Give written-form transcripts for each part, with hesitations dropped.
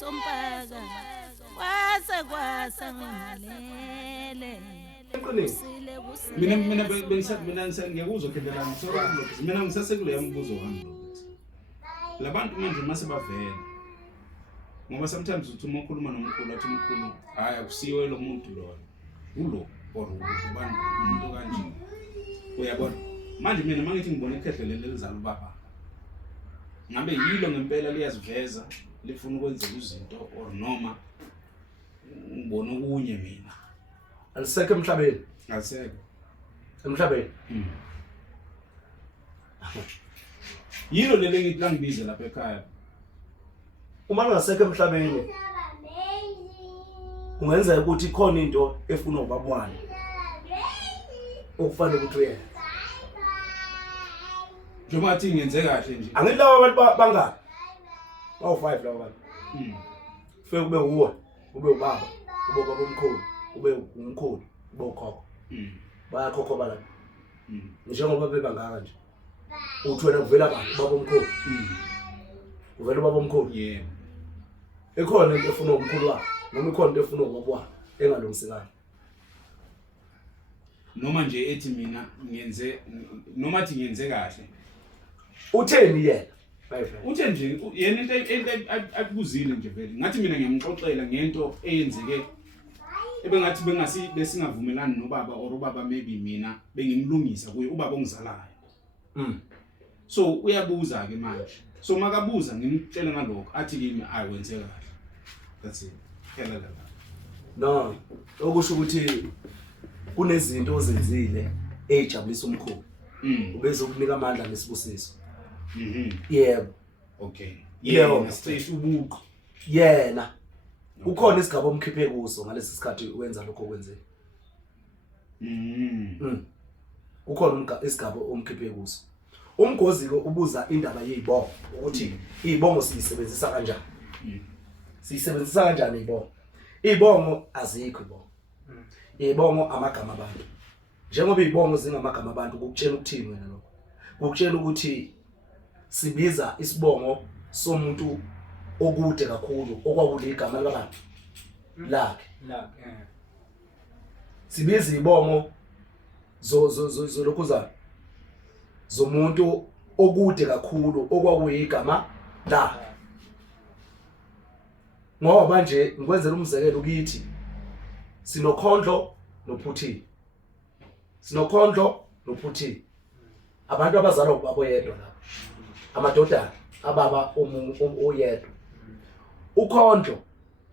sompaka kwasa ngimalele mina ngiyakuzwa khendelana sokulo mina ngisasekulo yambuzo wami labantu manje mase bavela ngoba sometimes uthi uma ukhuluma nomkhulu athi umkhulu hayi akusiwe lo muntu lo ulo or ubani umuntu kanje uyabona manje mina mangithi ngibona ikhehlele lelizalo baba ngabe yilo ngempela liyaziveza lifuna ukwenza izinto or noma ngibona okunye mina alisekho emhlabeni asekho emhlabeni yilo lele ngithi langibize lapha ekhaya uma lingasekho emhlabeni kungenzeka ukuthi ikhona into efuna ubabwane okufanele ukuthi uyenze njengoba athi ngenze kahle nje angithi laba abantu bangaki bawu-5 laba bantu fike kube uwe ube ubaba ube ubaba omkhulu ube umkhulu ube ukhokho bayakhokhoba lapha njengoba bebangaka nje uthi wena kuvela abantu ubaba omkhulu uvela ubaba omkhulu yebo ekhona into efuna umkhulu wakhe noma ikhona into efuna ubaba wakhe engalungisekanga noma nje ethi mina ngenze noma athi ngenze kahle utheni yena uthe nje yena into akubuzile nje vele ngathi mina ngiyamxoxela ngento eyenzeke ebengathi besingavumelani nobaba or ubaba maybe mina bengimlungisa kuye ubaba ongizalayo so uyabuza ke manje so makabuza ngimtshela ngalokho athi kimi ayiwenze kahle that's it phela la no okusho ukuthi kunezinto ozenzile ejabulisa umkhulu ubeze ukunika amandla nesibusiso yebo okay yebo stage ubuqo yena ukhona isigaba omkhiphe kuso ngalesi sikhathi wenza lokho okwenze ukhona isigaba omkhiphe kuso umgozi ke ubuza indaba yezibongo ukuthi izibongo siyisebenzisa kanjani siyisebenzisa kanjani izibongo azikho izibongo amagama abantu njengoba izibongo zingamagama abantu ukutshela ukuthini wena lokho ukutshela ukuthi sibiza isibongo somuntu okude kakhulu okwakuligama labantu lakhe sibiza izibongo zo lokuzana zomuntu okude kakhulu okwakuyigama lakhe ngoba manje ngikwenzela umzekelo ukuthi sinokhondlo noPhuthini abantu abazalwa ubaba oyedwa lapha amadodana ababa oyedwa ukhondlo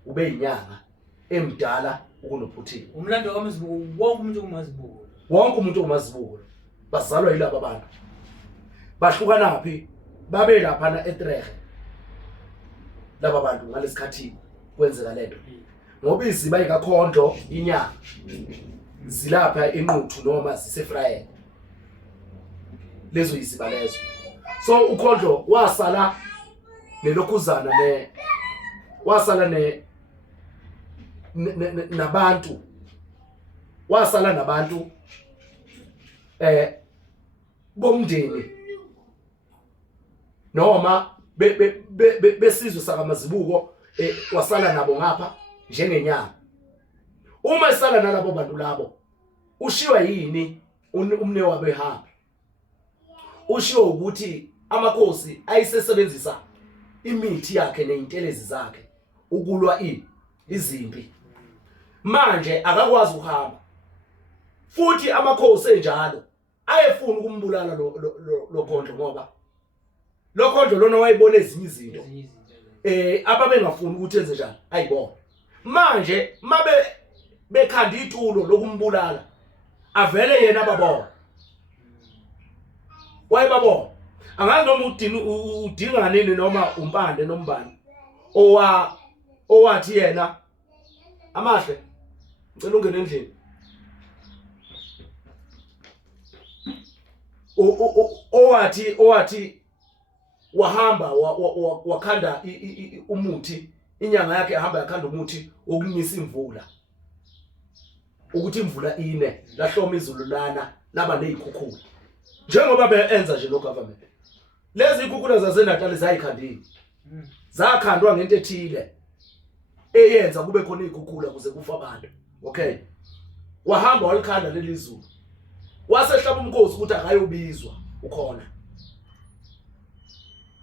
ube inyanga emdala ukunoPhuthini umlando kaMazibuko wonke umuntu uMazibuko bazalwa yilabo abantu bahlukana phi babe lapha na eTrehe laba bantu ngalesikhathi kwenzeka lento ngoba iziba ikakhondlo inyanga zilapha enquthu noma zisefrayeni lezo iziba lezo so ukhondlo wasala nelokhuzana wasala nabantu wasala nabantu bomndeni noma besizwe sakaMazibuko wasala nabo ngapha njengenyanga uma esala nalabo bantu labo ushiwa yini umne wabe ehamba ushiwo ukuthi amakhosi ayisesebenzisa imithi yakhe neintelezi zakhe ukulwa izimpi manje akakwazi ukuhamba futhi amakhosi enjalo ayefuna ukumbulala lo khondlo ngoba lo khondlo lona wayibona ezinye izinto ababengafuni ukuthi enze njani ayibona manje mabe bekhanda itulo lokumbulala avele yena babona wayebabona angazi noma udinga nini noma umpande nombani owathi yena amahle ngicela ungene endlini owathi wahamba wakhanda umuthi inyanga yakhe yahamba yakhanda umuthi wokunyisa imvula ukuthi imvula ine lahloma izulu lana laba nezikhukhula njengoba beenza nje lo government lezi ikhukhula zaseNatal zayikhandini zakhandwa ngento ethile eyenza kube khona izikhukhula kuze kufa abantu. Okay. Wahamba walikhanda leli zulu. Wasehlaba umkhosi ukuthi akayobizwa ukhona.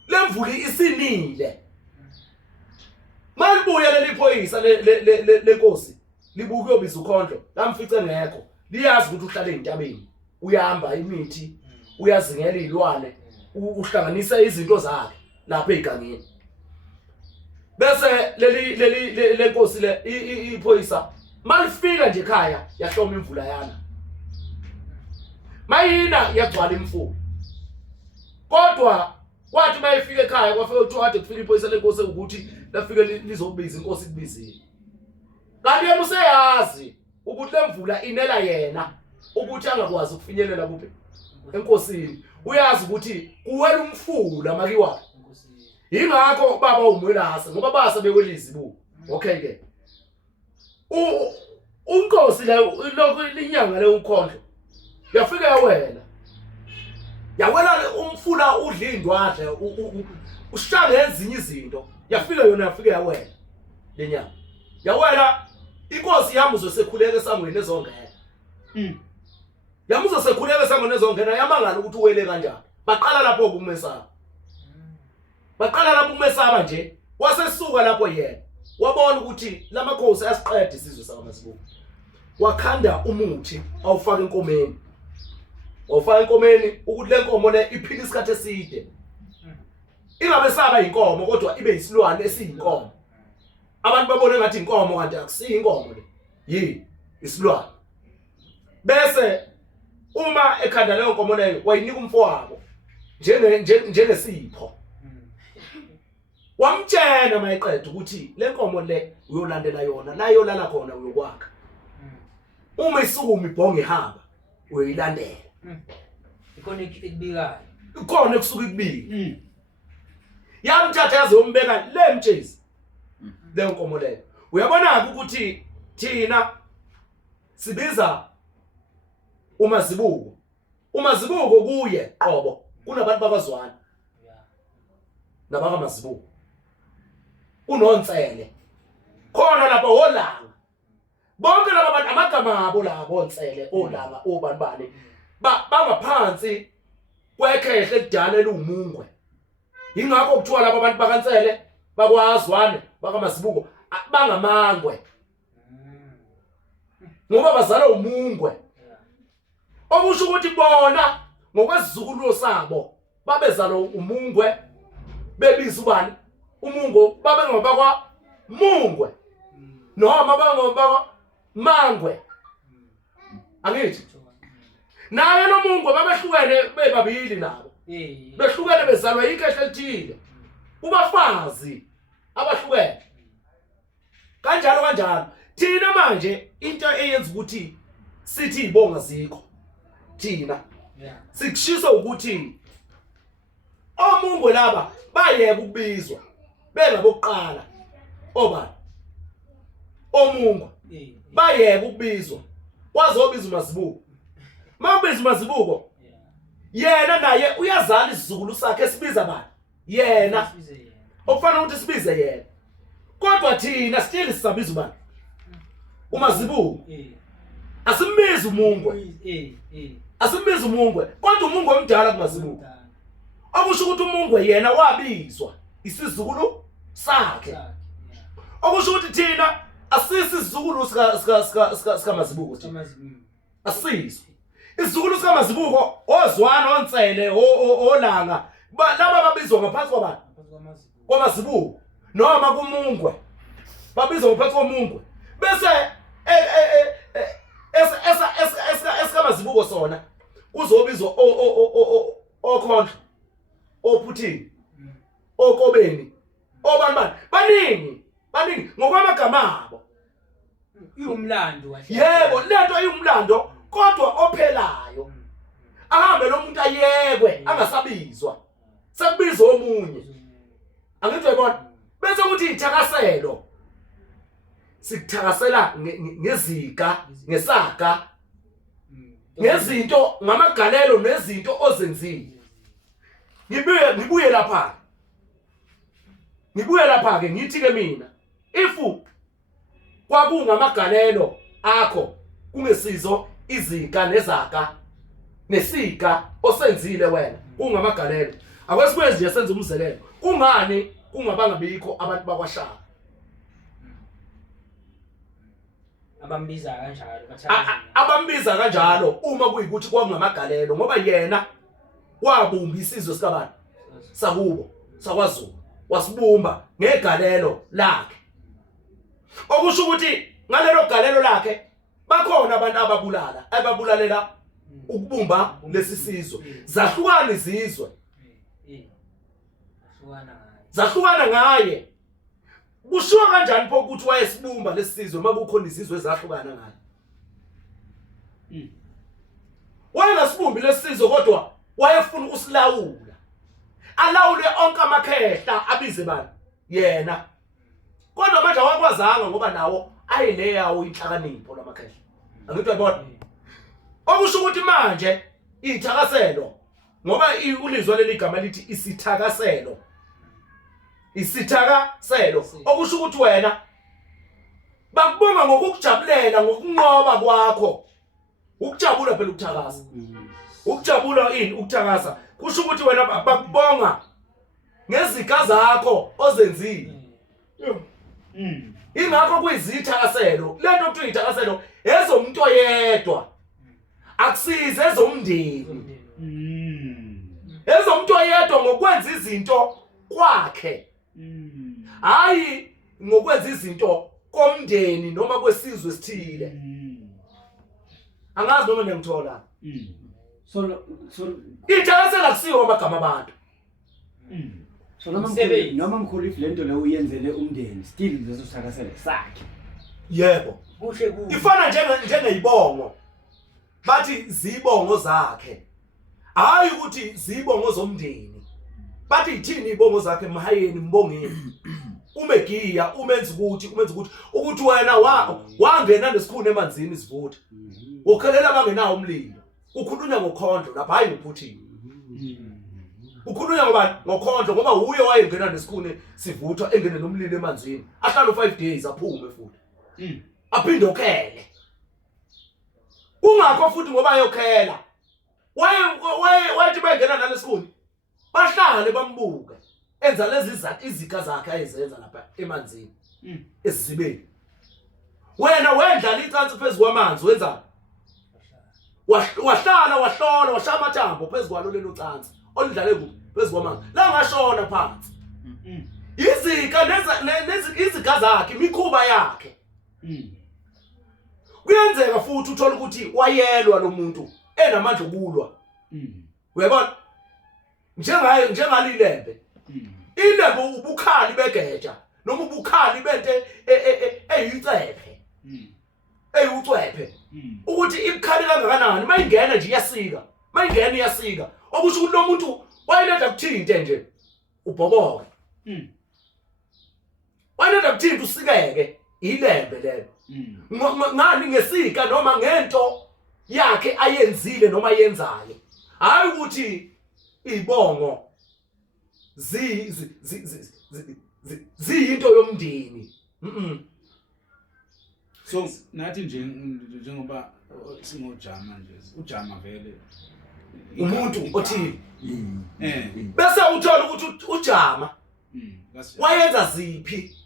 Lemvuli isinile. Malibuya leli phoyisa lenkosi libuke uyobiza ukhondlo lamfice ngekho liyazi ukuthi uhlala ezintabeni uyahamba imithi uyazingela izilwane uhlanganisa izinto zakhe lapha egangeni bese leli lenkosi le iphoyisa malifika nje ekhaya yahloma imvula yana mayina yagcwala imfuyo kodwa kwathi mayifika ekhaya kwafika uthiwa ade kufika iphoyisa lenkosi ukuthi lafike lizobiza inkosi kubizile kanti yena useyazi ukuthi lemvula inela yena ukuthi angakwazi ukufinyelela kuphi enkosini uyazi ukuthi kuwela umfula makiwa ingakho baba umwelase ngoba base bekwelizi bu okay ke unkosi la lokho linyanga le ukhondlo yafika yawela umfula udlindwadle ushanga ezinye izinto yafika yona yafika yawela lenyanga yawela inkosi yami uzosekhuleka esangweni ezongena yami uzosekhuleka esangweni ezongena yamangala ukuthi uwele kanjani baqala lapho kumesaba nje wasesuka lapho yena wabona ukuthi lamakhosi asiqede isizwe sakaMasibuko wakhanda umuthi awufaka enkomeni ukuthi lenkomo le iphile isikhathi eside ingabe saba inkomo kodwa ibe isilwane esiyinkomo abantu babone ngathi inkomo kanti akusiyi inkomo le isilwane bese uma ekhanda leyo nkomo leyo wayinika umfowabo njengesipho wamtshena mayiqeda ukuthi lenkomo le uyolandela yona la yolala khona uyokwakha uma isukuma ibhonge ihamba uyoyilandela ikhona ekubikayo ikhona ekusuka ikubika yamthatha yazombeka lemtshezi le nkomo leyo uyabona ukuthi thina sibiza uMazibuko kuye qobo kunabantu bakwaZwana nabakaMazibuko uNontsele khona lapha olanga bonke laba bantu amagama abo labo Ontsele olanga obanibani bangaphansi kwekhehle ekudala elumungwe ingakho kuthiwa laba bantu bakaNtsele bakwaZwane bakaMazibuko bangamangwe ngoba bazala umungwe okusho ukuthi bona ngokwesizukulu sabo babezala umungwe bebiza ubani umungo babe ngobakwa mungwe noma bangobakwa mangwe angithi naye lo mungwe babehlukene bebabili nabo behlukene bezalwa ikhehle elithile ubafazi abahlukene kanjalo thina manje into eyenza ukuthi sithi ibonga zikho thina sikushisa ukuthi omungwe laba bayeka ukubizwa bengabokuqala obani omungwe bayeka ukubizwa wazobiza uMazibuko mawubiza uMazibuko yena naye uyazala isizukulu sakhe esibiza bani yena okufanele ukuthi sibize yena kodwa thina still sisabiza ubani uMazibuko asimbiza umungwe asimbiza umungwe kodwa umungwe omdala kuMazibuko okusho ukuthi umungwe yena wabizwa isizukulu sakhe okusho ukuthi thina asisi isizukulu sika Mazibuko asisi isizukulu sika Mazibuko oZwana Ontsele olanga laba babizwa ngaphansi kwabani kwaMazibuko noma kumungwe babizwa ngaphansi komungwe bese esikaMazibuko sona kuzobizwa okhondlo ophuthini okobeni baningi ngokwamagama abo iumlando yebo lento iumlando kodwa ophelayo ahambe lo muntu ayekwe angasabizwa sekubizwa omunye angithi uyabona bese ukuthi ithakaselo sikuthakasela ngezika ngesaga ngezinto ngamagalelo nezinto ozenzile ngibuye lapha ke ngithi ke mina kwakungamagalelo akho kungesizo izika nezaka nesika osenzile wena kungamagalelo akwesikwezi nje senze umzelelo kungani kungabanga bikho abantu bakwashaka abambiza kanjalo uma kuyikuthi kwakungamagalelo ngoba yena wabumba isizwe sikabani sakubo sakwaZulu wasibumba ngegalelo lakhe okusho ukuthi ngalelo galelo lakhe bakhona abantu ababulalela ukubumba lesisizwe zahlukana izizwe zahlukana ngaye kushiwo kanjani pho ukuthi wayesibumba lesizwe makukhona izizwe ezahlukana ngaye wayengasibumbi lesizwe kodwa wayefuna usilawula alawule onke amakhehla abize bani yena kodwa manje awakwazanga ngoba nawo ayileyawo inhlakanipho lamakhehla angithi uyabona okusho ukuthi manje ithakaselo ngoba ulizwa leli gama lithi isithakaselo okusho ukuthi wena bakubonga ngokukujabulela ngokunqoba kwakho ukujabula phela ukuthakasa ukujabula ukuthakasa kusho ukuthi wena bakubonga ngezika zakho ozenzile ingakho kuyizithakaselo lento ukuthi ithakaselo ezomuntu oyedwa akusize ezomndeni ezomuntu oyedwa ngokwenza izinto kwakhe hayi ngokwenza izinto komndeni noma kwesizwe esithile angazi noma ngiyangithola so ithakasela kusiwe amagama abantu so noma mkhulu if lento le uyenzele umndeni still leso sithakasela sakhe yebo kuhle ifana njengeyibongo bathi zibongo zakhe hayi ukuthi zibongo zomndeni bathi ithini ibongo zakhe emhayeni mbongeni umegiya umenza ukuthi wena wangena nesikhuni emanzini sivutha ukhelela bangenawo umlilo ukhulunywa ngokhondlo lapha hayi ngophuthini ukhulunywa ngokhondlo ngoba uye wayengena nesikhuni sivuthwa engene nomlilo emanzini ahlala 5 days aphume futhi aphinde okhele kungakho futhi ngoba ayokhela wayethi bengena nalesikhuni bahlale bambuke enza lezi izika zakhe ayezenza lapha emanzini esizibeni wena wendlala icansi phezulu kwamanzi wenza wahlala wahlola washaya amathambo phezulu kwalo lelo cansi olidlale kuphi phezulu kwamanzi la ngashona phansi izika izika zakhe imikhuba yakhe kuyenzeka futhi uthola ukuthi wayelwa lo muntu enamandla okulwa uyabona njengalilembe ilembe ubukhali begeja noma ubukhali bente eyicephe ukuthi ibukhali kangakanani mayingena nje iyasika okusho ukuthi lo muntu wayeletha kuthinte nje ubhoboke wayeletha kuthinte usikeke ilembe lelo ngani ngesika noma ngento yakhe ayenzile noma yenzayo hayi ukuthi ibongo ziyinto yomndeni so nathi njengoba singojama nje ujama vele umuntu othile bese uthola ukuthi ujama wayenza ziphi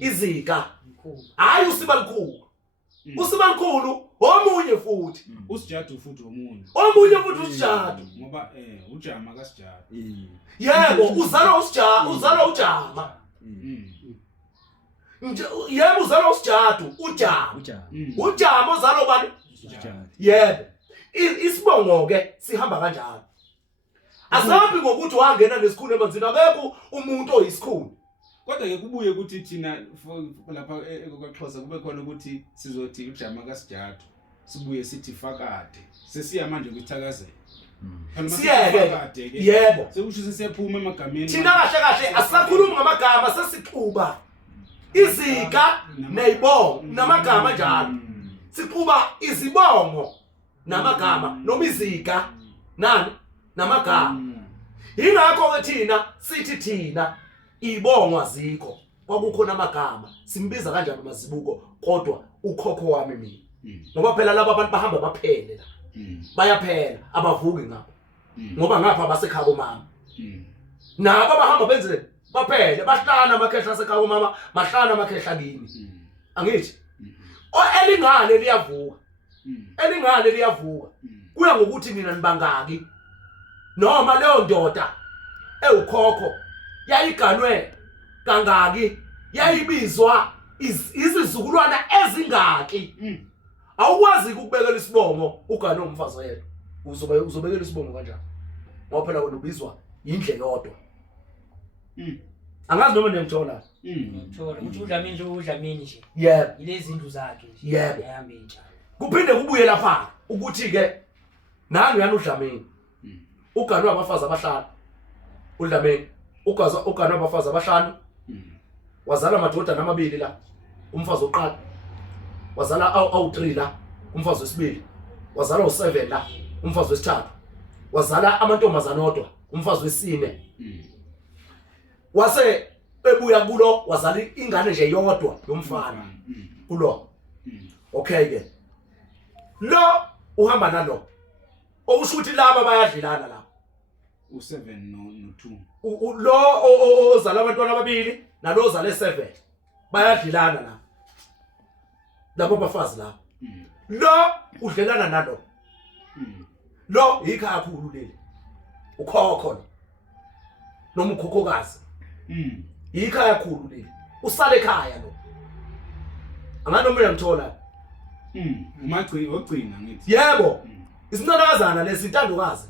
izika hayi usibalukhulu omunye futhi usijadu futhi omunye futhi usijadu ngoba ujama kasijadu yebo uzalwa ujama yebo uzalwa usijadu ujama uzalwa bani yebo isibongo ke sihamba kanjalo asahambi ngokuthi wangena nesikhuni emanzini akekho umuntu oyisikhuni kodwa ke kubuye ukuthi thina lapha ekwaXhosa kube khona ukuthi sizothi ujama kasijadu sibuye sithi fakade sesiya manje kwithakazela siyeke yebo sekusho sesiyaphuma emagameni thina kahle asisakhulumi ngamagama sesixuba izika neyibongo namagama njalo sixuba izibongo namagama noma izika namagama ingakho ke thina sithi thina ibongo azikho kwakukhona amagama simbiza kanjani uMazibuko kodwa ukhokho wami mina ngoba phela laba abantu bahamba baphele la bayaphela abavuki ngapha ngoba ngapha basekhaya komama nabo bahamba benze baphele bahlana amakhehla asekhaya komama bahlana amakhehla kini angithi elingale liyavuka elingale liyavuka kuya ngokuthi nina nibangaki noma leyo ndoda ewukhokho yayiganwe kangaki yayibizwa izizukulwana ezingaki awukwazi ukubekela isibongo ugane umfazi wethu uzobekela isibongo kanjani ngoba phela wena ubizwa indle yodwa angazi noma niyamthola Ngithola ukuthi uDlamini nje uDlamini nje yebo ilezi zinto zakhe nje Yebo. ehambe njalo kuphinde kubuye lapha ukuthi ke nangu yana uDlamini uganwe abafazi abahlanu uDlamini uganwe abafazi abahlanu wazala amadodana amabili la umfazi oqala wazala awu3 la umfazi wesibili wazala u7 la umfazi wesithathu wazala amantombazana odwa umfazi wesine wase ebuya kulo wazala ingane nje yodwa yomfana kulo okay ke lo uhamba nalo okusho ukuthi laba bayadlilana lapha u7 no2 lo ozala abantwana ababili nalo ozala e7 bayadlilana la labo bafazi la lo udlelana nalo lo ikhaya kakhulu leli ukhokho noma ukhokhokazi ikhaya kakhulu leli usale ekhaya lo anganoma uyamthola ogcina ngithi yebo isinanakazana lesintandokazi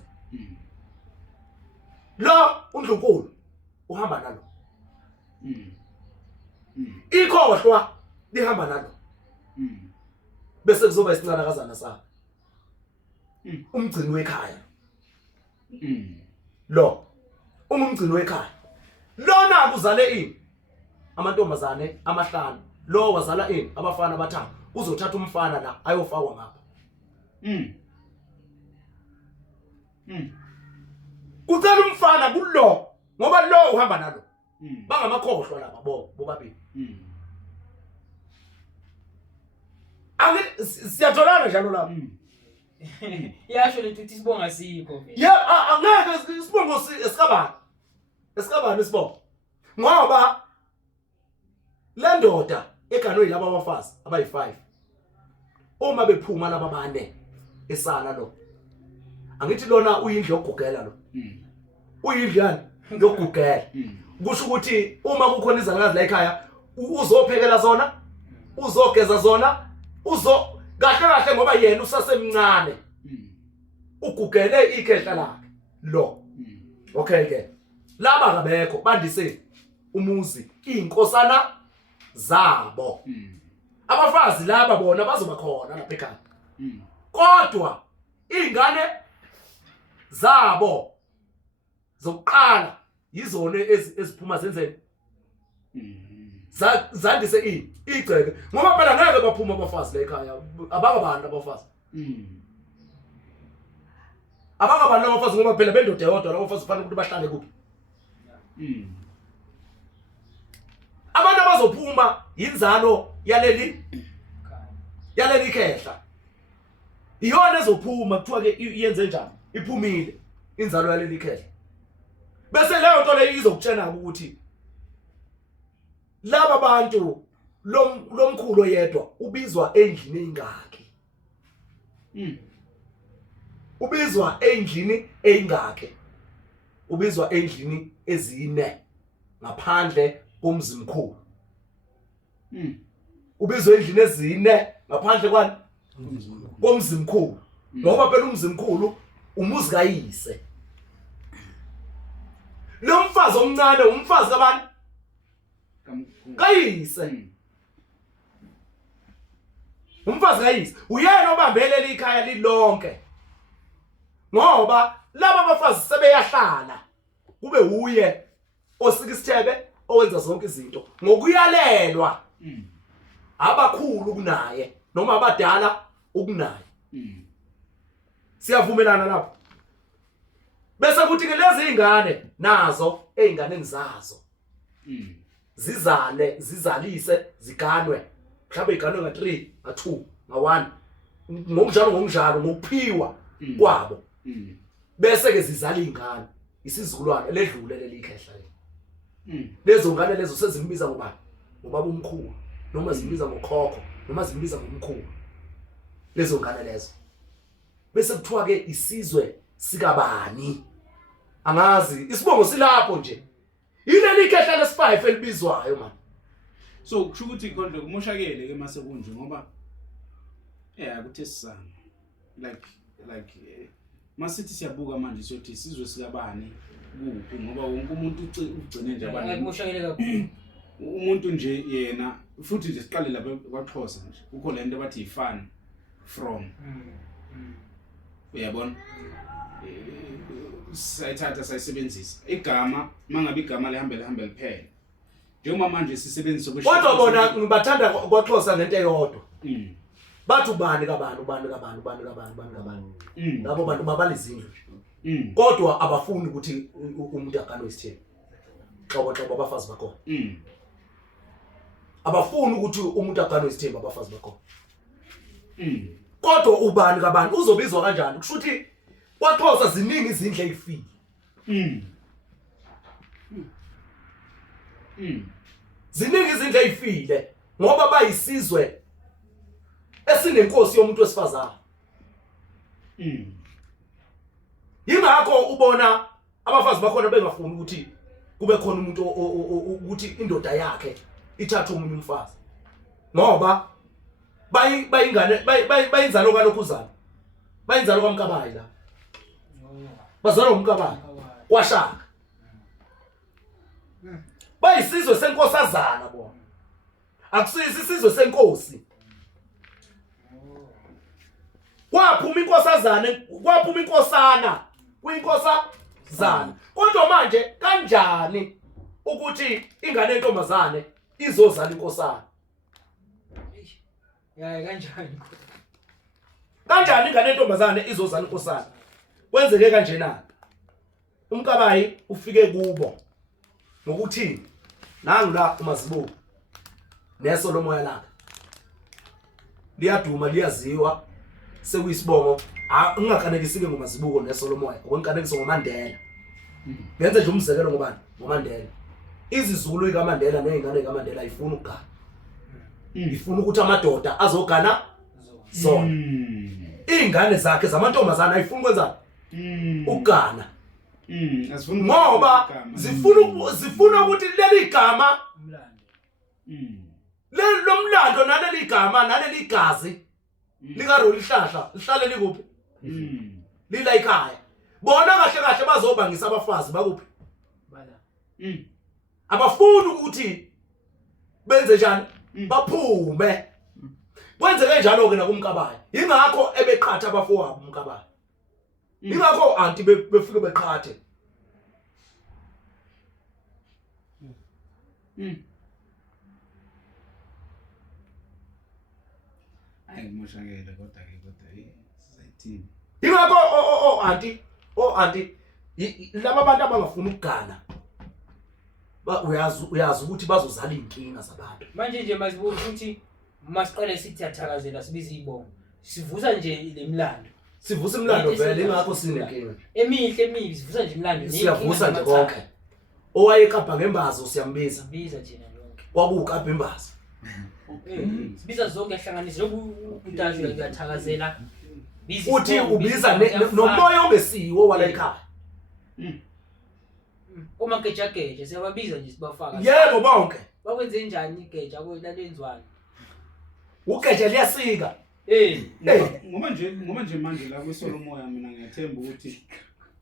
lo uNdlunkulu uhamba nalo ikhohlwa lihamba nalo bese kuzoba isinanakazana sakhe umgcini wekhaya lo umgcini wekhaya lona kuzale ini amantombazane amahlanu lo wazala ini abafana abathathu uzothatha umfana la ayofakwa ngapha kucela umfana kulo ngoba lo uhamba nalo bangamakhohlwa laba bobabili siyatholana njalo lapha yasho lethi sibonga sikho angeke isibongo esikabani isibongo ngoba le ndoda eganwe yilabo abafazi abayi5 uma bephuma laba bane esala lo angithi lona uyindle ogugela lo uyindlani lokugugela kusho ukuthi uma kukhona izalakazi la ekhaya uzophekela zona uzogeza zona kahle ngoba yena usasemncane ugugele ikhehla lakhe lo okay ke laba kabekho bandise umuzi inkosana zabo abafazi laba bona bazoba khona lapha ekhaya kodwa ingane zabo zokuqala yizona eziphuma zenzeni zandise igceke ngoba phela ngeke baphuma abafazi la ekhaya abakabantu abafazi abakabantu abafazi ngoba phela bendoda yodwa abafazi kufanele ukuthi bahlale kuphi abantu abazophuma inzalo yaleli khehla iyona ezophuma kuthiwa ke iyenze njani iphumile inzalo yaleli khehla bese leyo nto leyo izokutshena ukuthi laba bantu lomkhulo yedwa ubizwa endlini engaki ubizwa endlini engaki ubizwa endlini ezine ngaphandle komzimkhulu ubizwa endlini ezine ngaphandle kwani komzimkhulu ngoba phela umzimkhulu umuzi kayise lo mfazi omncane umfazi kabani kayise umfazi kayise uyena obambele ikhaya lilonke ngoba laba abafazi sebeyahlala kube uye osika isithebe owenza zonke izinto ngokuyalelwa abakhulu kunaye noma abadala ukunaye siyavumelana lapho bese kuthi ke lezi izingane nazo einganeni zazo zizalise ziganwe mhlawumbe iganwe nga3 nga2 nga1 ngokunjalo ngokuphiwa kwabo bese ke zizala ingane isizukulwane ledlule lelikhehla lezo ngane lezo sezimbiza ngobaba umkhulu noma zimbiza ngokhokho noma zimbiza ngomkhulu lezo ngane lezo bese kuthiwa ke isizwe sikabani angazi isibongo silapho nje yileli khehla lesi5 elibizwayo man so kusho ukuthi konke kumoshakele ke mase kunje ngoba kuthe sisana like masithi siyabuka manje sothi isizwe sikabani kuphi ngoba wonke umuntu ugcine nje abantu kumoshakele kakhulu umuntu nje yena futhi nje siqale lapha kwaXhosa nje ukho lento bathi ifan from uyabona sayithatha sayisebenzisa igama mangabe igama lihamba liphela njengoba manje sisebenzisa kodwa bona ngibathanda kwaXhosa ngento eyodwa bathi ubani kabantu ngabo bantu babala izindlu kodwa abafuni ukuthi umuntu aganwe isithembu xobo abafazi bakho abafuni ukuthi umuntu aganwe isithembu abafazi bakho kodwa ubani kabantu uzobizwa kanjani kusho ukuthi kwaXhosa ziningi izindle ezifile ziningi izindle ezifile ngoba bayisizwe esinenkosi yomuntu wesifazana yingakho ubona abafazi bakhona bengafuni ukuthi kube khona umuntu ukuthi indoda yakhe ithathe umunye umfazi ngoba bayinza lokho kuzana bayinza lokho kaMkabayi la bazalwa uMkabayi kwashaka bayisizwe senkosazana bona akusisi isizwe senkosi kwaphuma inkosana kuyinkosazana kodwa manje kanjani ukuthi ingane yentombazane izozala inkosana kanjani ingane yentombazane izozala inkosana kwenzeke kanjena uMkabayi ufike kubo ngokuthi nangu la uMazibuko neso lomoya lakhe liyaduma liyaziwa sekuyisibongo ungakanekisike ngoMazibuko neso lomoya ngokunkanekisa ngoMandela ngenze nje umzekelo ngobani ngoMandela izizulu ikaMandela nezingane kaMandela ayifuna ukugana ifuna ukuthi amadoda azogana zona ingane zakhe zamantombazana ayifuna ukwenza ukugana ngoba zifuna ukuthi leli gama lomlando naleli gama naleli gazi likarolihlahla lihlale likuphi lila ekhaya bona kahle bazobangisa abafazi bakuphi abafuni ukuthi benze njani baphume kwenzeke njalo ke nakuMkabayi ingakho ebeqhatha abafowabo uMkabayi ingakho anti befike beqhathe ayimoshakele kodwa sizayithini ingakho anti laba bantu abangafuni ukugana uyazi ukuthi bazozala inkinga zabantu manje nje Mazibuko ukuthi masiqale sithi athakazela sibiza ibongo sivusa nje lemlando sivusa imlando vele ingakho sinenkinga emihle sivusa nje imlando siyavusa nje konke owayekapha ngembazo siyambiza biza thina lonke kwakukapha imbazo sibiza zonke ehlanganise lokuntazi uyathakazela uthi ubiza nomoya ongesiwo wala ekhaya uma geja siyababiza nje sibafaka yebo bonke bakwenze njani igeja kolalenzwana ugeja liyasika ngoba nje manje la kweSolomoya mina ngiyathemba ukuthi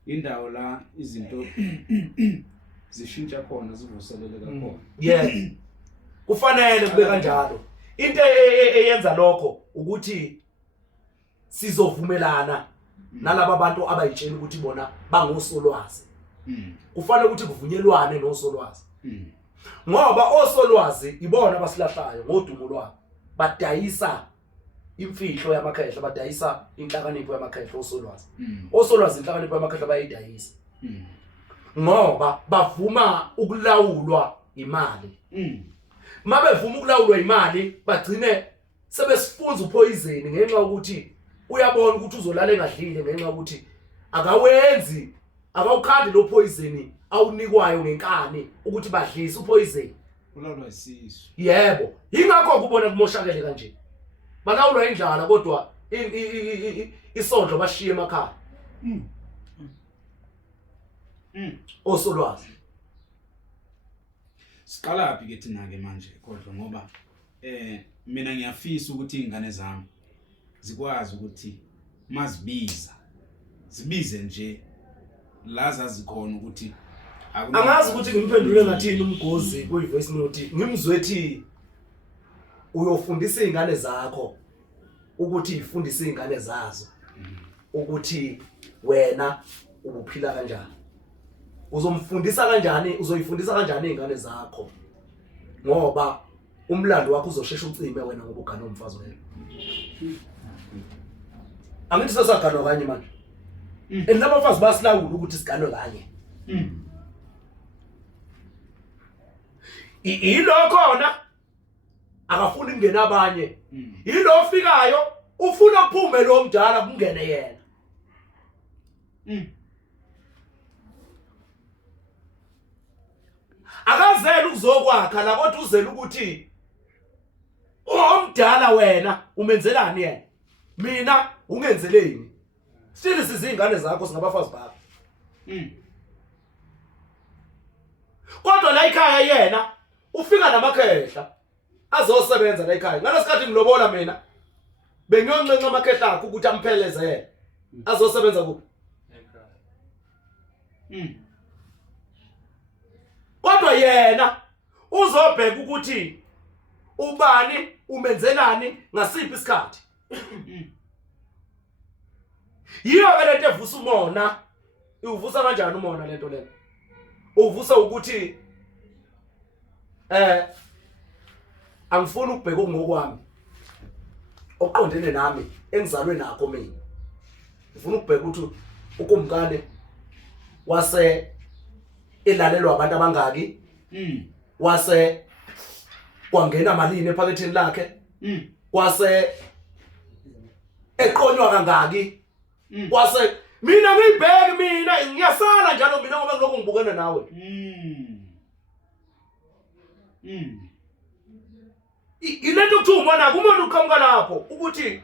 indawo la izinto zishintsha khona zivuselele kakhona kufanele kube kanjalo into eyenza lokho ukuthi sizovumelana nalabo bantu abayitshela ukuthi bona bangosolwazi kufanele ukuthi kuvunyelwane nosolwazi ngoba osolwazi ibona abasilahlayo ngodumo lwabo badayisa imfihlo yamakhehla badayisa inhlakanipho yamakhehla osolwazi inhlakanipho yamakhehla bayidayisa ngoba bavuma ukulawulwa imali. Mabevuma ukulawulwa imali bagcine sebesifunza upoison ngenxa ukuthi uyabona ukuthi uzolala engadlile ngenxa ukuthi akawenzi akawukhandi lo poison awunikwayo ngenkani ukuthi badlise upoison. Ulawulwa isisu. Yebo, ingakho kubona kumoshakele kanje. Balawulwa indlala kodwa isondlo bashiye emakhaya. Osolwazi. Siqala phi ke thina ke manje kodwa ngoba mina ngiyafisa ukuthi izingane zami zikwazi ukuthi zibize nje la zazikhona ukuthi angazi ukuthi ngimphendule ngathini umgozi kuyivoice note ngimzwethi uyofundisa izingane zakho ukuthi ifundise izingane zazo ukuthi wena ubuphila kanjani. Uzomfundisa kanjani, uzoyifundisa kanjani izingane zakho ngoba umlando wakho uzoshesha ucime wena ngoba ugana umfazi wena. Angithi sesagana kanye manje. Enabafazi basilawula ukuthi sigano kanye. Ilo khona akafuni ingena abanye. Yilo ofikayo ufuna ukuphume lo mdala kungene yena. Akazela ukuzokwakha la kodwa uzela ukuthi omdala wena umenzelani yena. Mina ungenzeleni. Sithini sizingane zakho singabafazi bakho. Kodwa la ekhaya yena ufika namakhehla azosebenza la ekhaya. Ngalesikhathi ngilobola mina bengiyoncenca amakhehla akho ukuthi amphelezele. Azosebenza kuphi? Kodwa yena uzobheka ukuthi ubani umenzelani ngasiphi isikhathi. Yiyo ke lento evusa umona. Uvusa kanjani umona lento le? Uvusa ukuthi angifuni ukubheka ngokwami oqondene nami engizalwe nakho mina. Ngifuna ukubheka ukuthi ukumkane wase elalelwa abantu abangaki wase kwangena malini ephaketheni lakhe wase eqonywa kangaki wase mina ngibheke mina ngiyasala njalo mina ngoba ngiloko ngibukene nawe. Ilento kuthuma na kumuntu uqhamuka lapho ukuthi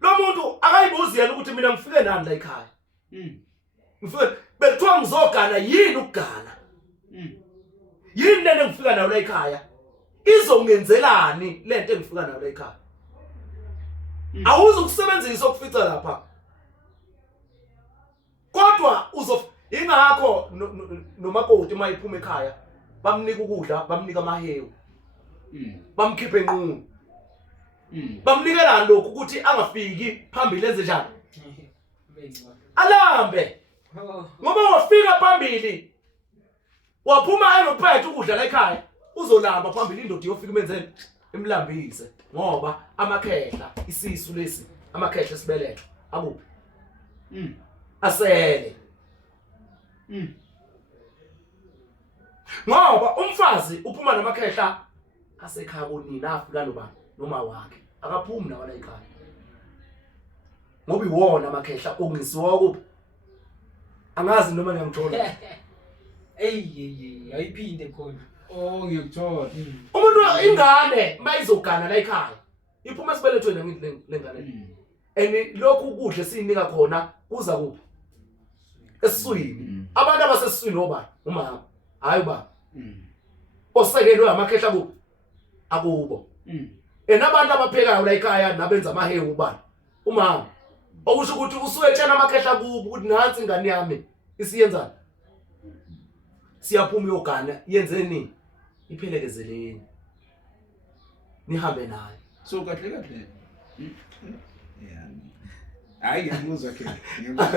lo muntu akayibuzi yena ukuthi mina ngifike nani la ekhaya. Ngifike bekuthiwa ngizogana yini ukugana. Yini lento ngifika nayo la ekhaya izongenzelani lento engifika nayo la ekhaya. Awuzukusebenzisa ukufica lapha. Kodwa ingakho nomakoti mayiphuma ekhaya bamnika ukudla bamnika amahewu. Bamkhiphe enqunu. Bamnikela lokho ukuthi angafiki phambili enze njani. Alambe. Ngoba wafika phambili waphuma enophethe ukudla la ekhaya uzolamba phambili indoda yofika imenzeni imlambise ngoba amakhehla isisu lesi amakhehla sibeletho akuphi. Asele. Ngoba umfazi uphuma namakhehla asekhaya konina afika noma wakhe akaphumi nawo la ekhaya. Ngoba iwona amakhehla ongisiwa kuphi. Angazi noma ngiyamthola. Ayiphinde khona. Ngiyakuthola. Umuntu ingane mayizogana la ekhaya iphuma esibelethweni ngithi lengane. Lokhu kudle sinika khona kuza kuphi? Esiswini. Abantu abasesiswini obani? Umama. Hayi ba. Osekelwe amakhehla kuphi? Akubo. Enabantu abaphekayo la ekhaya nabenza amahewu ubani? Umama. Okusho ukuthi usuwetshena amakhehla kubo ukuthi nansi ingane yami isiyenzana. Siyaphuma yogana yenzeni? Iphelekezeleni. Nihambe naye. So kahle. Hayi ngiyamuzwa ke.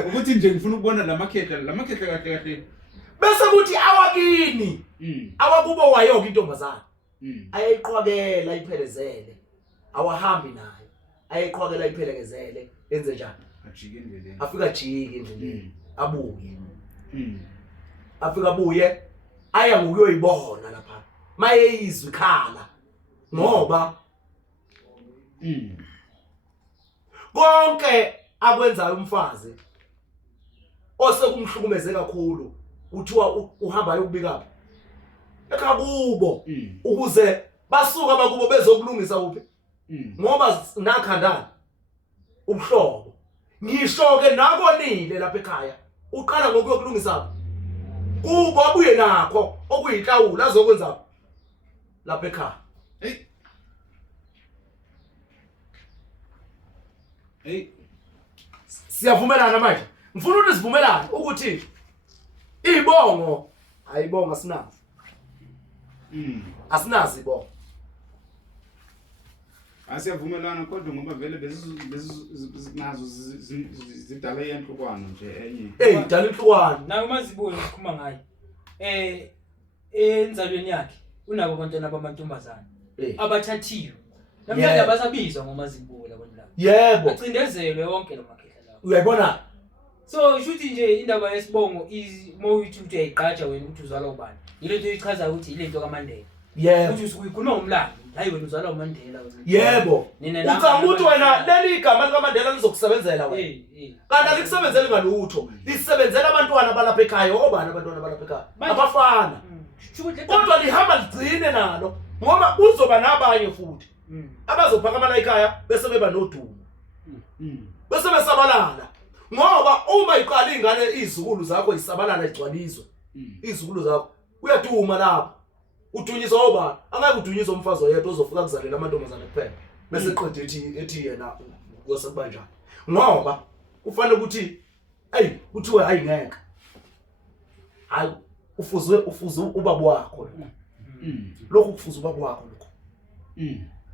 Ukuthi nje ngifuna ukubona lamakhehla kahle. Bese kuthi awakini. Awakubo wayoke intombazana. Ayayiqhwakela iphelezele. Awahambi naye. Ayayiqhwakela iphelekezele enze njani? Ajike endleleni. Afika jike endleleni. Abuye. Afika abuye aya ngokuyoyibona lapha mayeyizwe ikhala ngoba konke akwenzayo umfazi osekumhlukumeze kakhulu kuthiwa uhamba ayokubika ekakubo ukuze basuka abakubo bezokulungisa uphi ngoba nakhandana ubuhlobo ngisho ke nakonile lapha ekhaya uqala ngokuyokulungisa kubo abuye nakho okuyihlawula azokwenza lapha ekhaya siyavumelana manje ngifuna ukuthi sivumelane ukuthi ibongo ayibonga sinazi asinazi ibongo asiyavumelana kodwa ngoba vele nazo zidala yenhlukwana nje enye idala inhlukwana nayo mazibone sikhuma ngayo enzalweni yakhe unabo abantwana bamantombazana abathathiwe namhlanje abasabizwa ngomazibuko labantu labo yebo bacindezelwe wonke lamakhehla lawo uyayibona so shuthi nje indaba yesibongo moyithi ukuthi uyayiqatsha wena ukuthi uzalwa ubani yilento ichaza ukuthi ilento kaMandela yebo ukuthi usukhuluma ngomlando hayi wena uzalwa uMandela yebo ucanga ukuthi wena leli igama likaMandela lizokusebenzela wena kanti alikusebenzeli ngalutho lisebenzela abantwana balapha ekhaya obani abantwana balapha ekhaya abafana kodwa lihamba ligcine nalo ngoba uzoba nabanye futhi abazophakama la ekhaya bese beba nodumo bese besabalala ngoba uma iqala ingane izukulu zakho isabalala igcwalizwe izukulu zakho uyaduma lapho udunyiswa obani angeke udunyiswe umfazi oyedwa ozofika kuzalela amantombazane kuphela bese qede ethi yena ngosebanjani ngoba kufanele ukuthi kuthiwe hayi ngeke hayi ufuze ubaba wakho lokho kufuze ubaba wakho lokho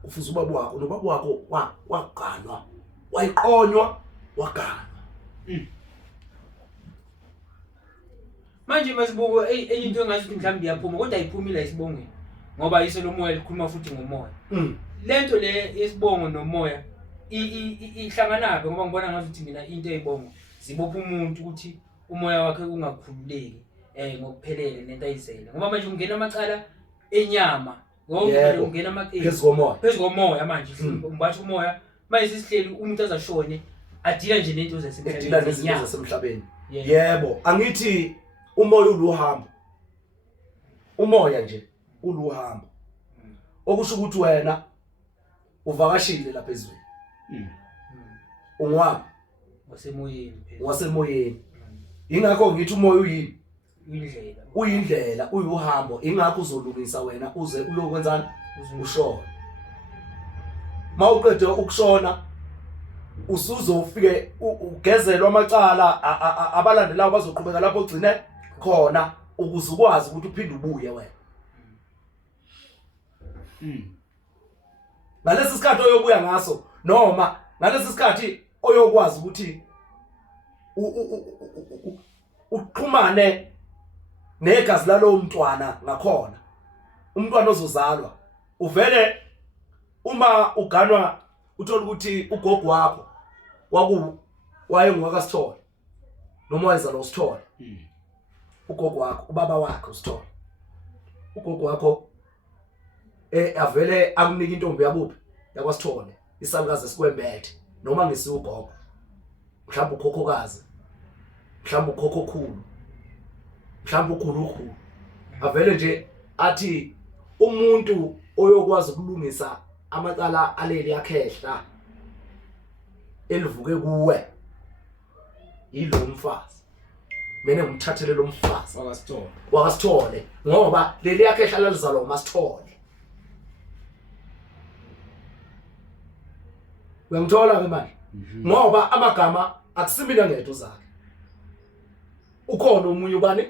ufuze ubaba wakho nobaba wakho waganwa wayiqonywa waganwa manje masibuko enye into engathi mhlawumbe iyaphuma kodwa ayiphumile isibongweni ngoba yiso lo moya likhuluma futhi ngomoya lento le yesibongo nomoya ihlanganaphi ngoba ngibona ngathi mina into eyibongo zibopha umuntu ukuthi umoya wakhe ungakhululeki ngokuphelele nento ayizele ngoba manje ungena amacala enyama ngoba ungena phezu komoya manje ngibathi umoya manje sisihleli umuntu azashone adila nje nento zasemhlabeni yebo angithi umoya uluhambo umoya nje uluhambo okusho ukuthi wena uvakashile lapha ezweni ungwa wasemoyeni ingakho ngithi umoya uyindlela uyuhambo ingakho uzolungisa wena uze uyokwenzani ushona mawuqede ukushona usuzofike ugezelwa amacala abalandelayo bazoqhubeka lapho ugcine khona ukuze ukwazi ukuthi uphinde ubuye wena ngalesi sikhathi oyobuya ngaso noma ngalesi sikhathi oyokwazi ukuthi uxhumane negazi lalo mntwana ngakhona umntwana ozozalwa uvele uma uganwa uthola ukuthi ugogo wakho wayengwakasithole noma wayezalwa usithole ugogo wakho ubaba wakhe usithole ugogo wakho avele akunika intombi yabuphi yakwasithole isalukazi esikwembethe noma ngesiugogo mhlawumbe ukhokhokazi mhlawumbe ukhokhokhulu mhlawumbe ukhulukhulu avele nje athi umuntu oyokwazi ukulungisa amacala aleli yakhehla elivuke kuwe yilo mfazi mina ngimthathele lo mfazi wakasithole ngoba leli yakhehla lalizalwa uMasithole uyangithola ke manje ngoba amagama akusimina ngedwa zakhe ukhona umunye ubani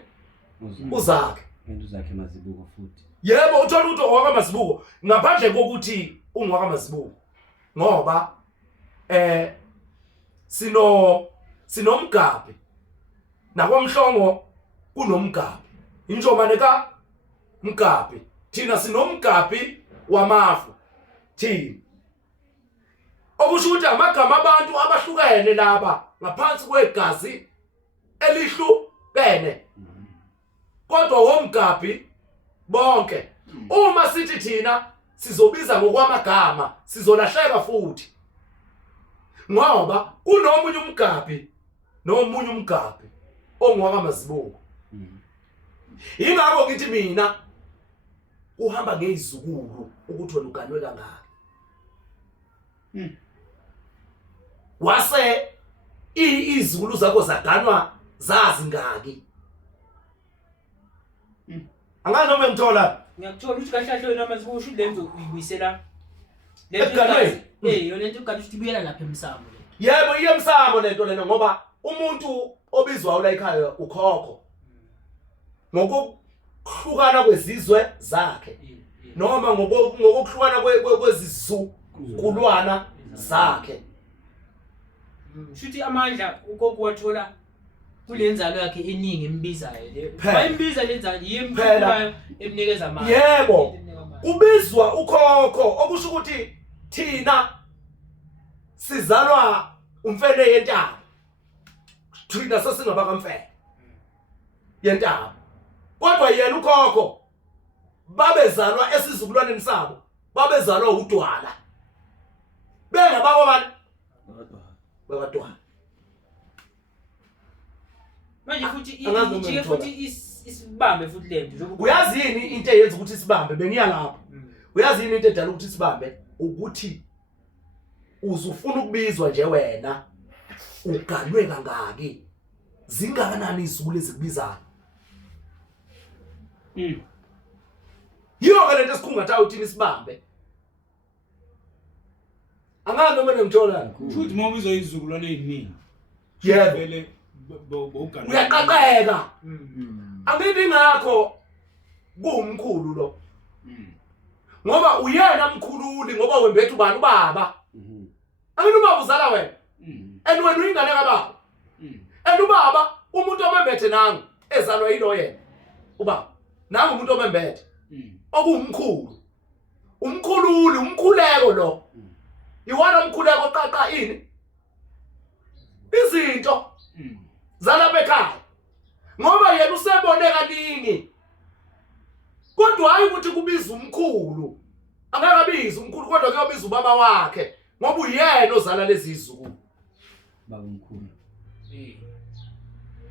uzakhe into zakhe mazibuko futhi yebo uthola ukuthi owakamazibuko ngaphandle kokuthi ungwakamazibuko ngoba sinomgabhi nakwamhlongo kunomgabhi injomane ka mgabhi thina sinomgabhi wamafu thina okusho ukuthi amagama abantu abahlukene laba ngaphansi kwegazi elihlukene kodwa womgabhi bonke. Uma sithi thina sizobiza ngokwamagama sizolahleka futhi. Ngoba kunomunye umgabhi nomunye umgabhi ongwakamazibuko. Ingakho ngithi mina uhamba ngezizukulu ukuthi wena uganwe kangaka. Wase izizukulu zakho zaganwa zazi ngaki. Angani noma ngithola ngiyakuthola ukuthi kahle wena manje usho lento uyibuyisela eganweni. Yona lento ugathi ukuthi ibuyela lapha emsamo le. Yebo iyemsamo lento lena ngoba umuntu obizwa ula ekhaya ukhokho. Ngokuhlukana kwezizwe zakhe noma ngokuhlukana kwezizukulwana zakhe. Shuthi amandla ugogo wathola kulenzalo yakhe eningi embizayo le. Phela. Bayimbiza lenzalo yemphulayo emnikeza amandla. Yebo. Kubizwa ukhokho okusho ukuthi thina sizalwa umfene yentaba. Thina sesingabakamfene yentaba. Kodwa yena ukhokho babezalwa esizukulwaneni sabo babezalwa udwala. Bengabako bani? Bakadwala. Manje futhi ijike futhi isibambe futhi lento. Uyazi yini into eyenza ukuthi sibambe bengiya lapha. Uyazi yini into edala ukuthi sibambe ukuthi uzufuna ukubizwa nje wena uganwe kangaki. Zingakanani izulu ezikubizayo. Yiyo ke lento esikhungatha uthini sibambe. Angani noma ngithola Futhi uma ubizwa izizukulwane eziningi. yebo Vele bogana. uyaqaqeka. Angithi ngakho kuumkhulu lo. Ngoba uyena mkhululi ngoba wembethu ubani ubaba. Angithi ubaba uzala wena. Wena uyingane kababa. Ubaba umuntu omembethe nangu ezalwa yilo yena. Ubaba nangu umuntu omembethe. Okumkhulu. Umkhululi umkhuleko lo. Iwana umkhuleko qaqa ini? Izinto zalapha ekhaya. Ngoba yena usebone kaningi. Kodwa hayi ukuthi kubiza umkhulu. Angakabiza umkhulu kodwa kuyobiza ubaba wakhe ngoba uyena ozala lezi izukulu. Baba umkhulu.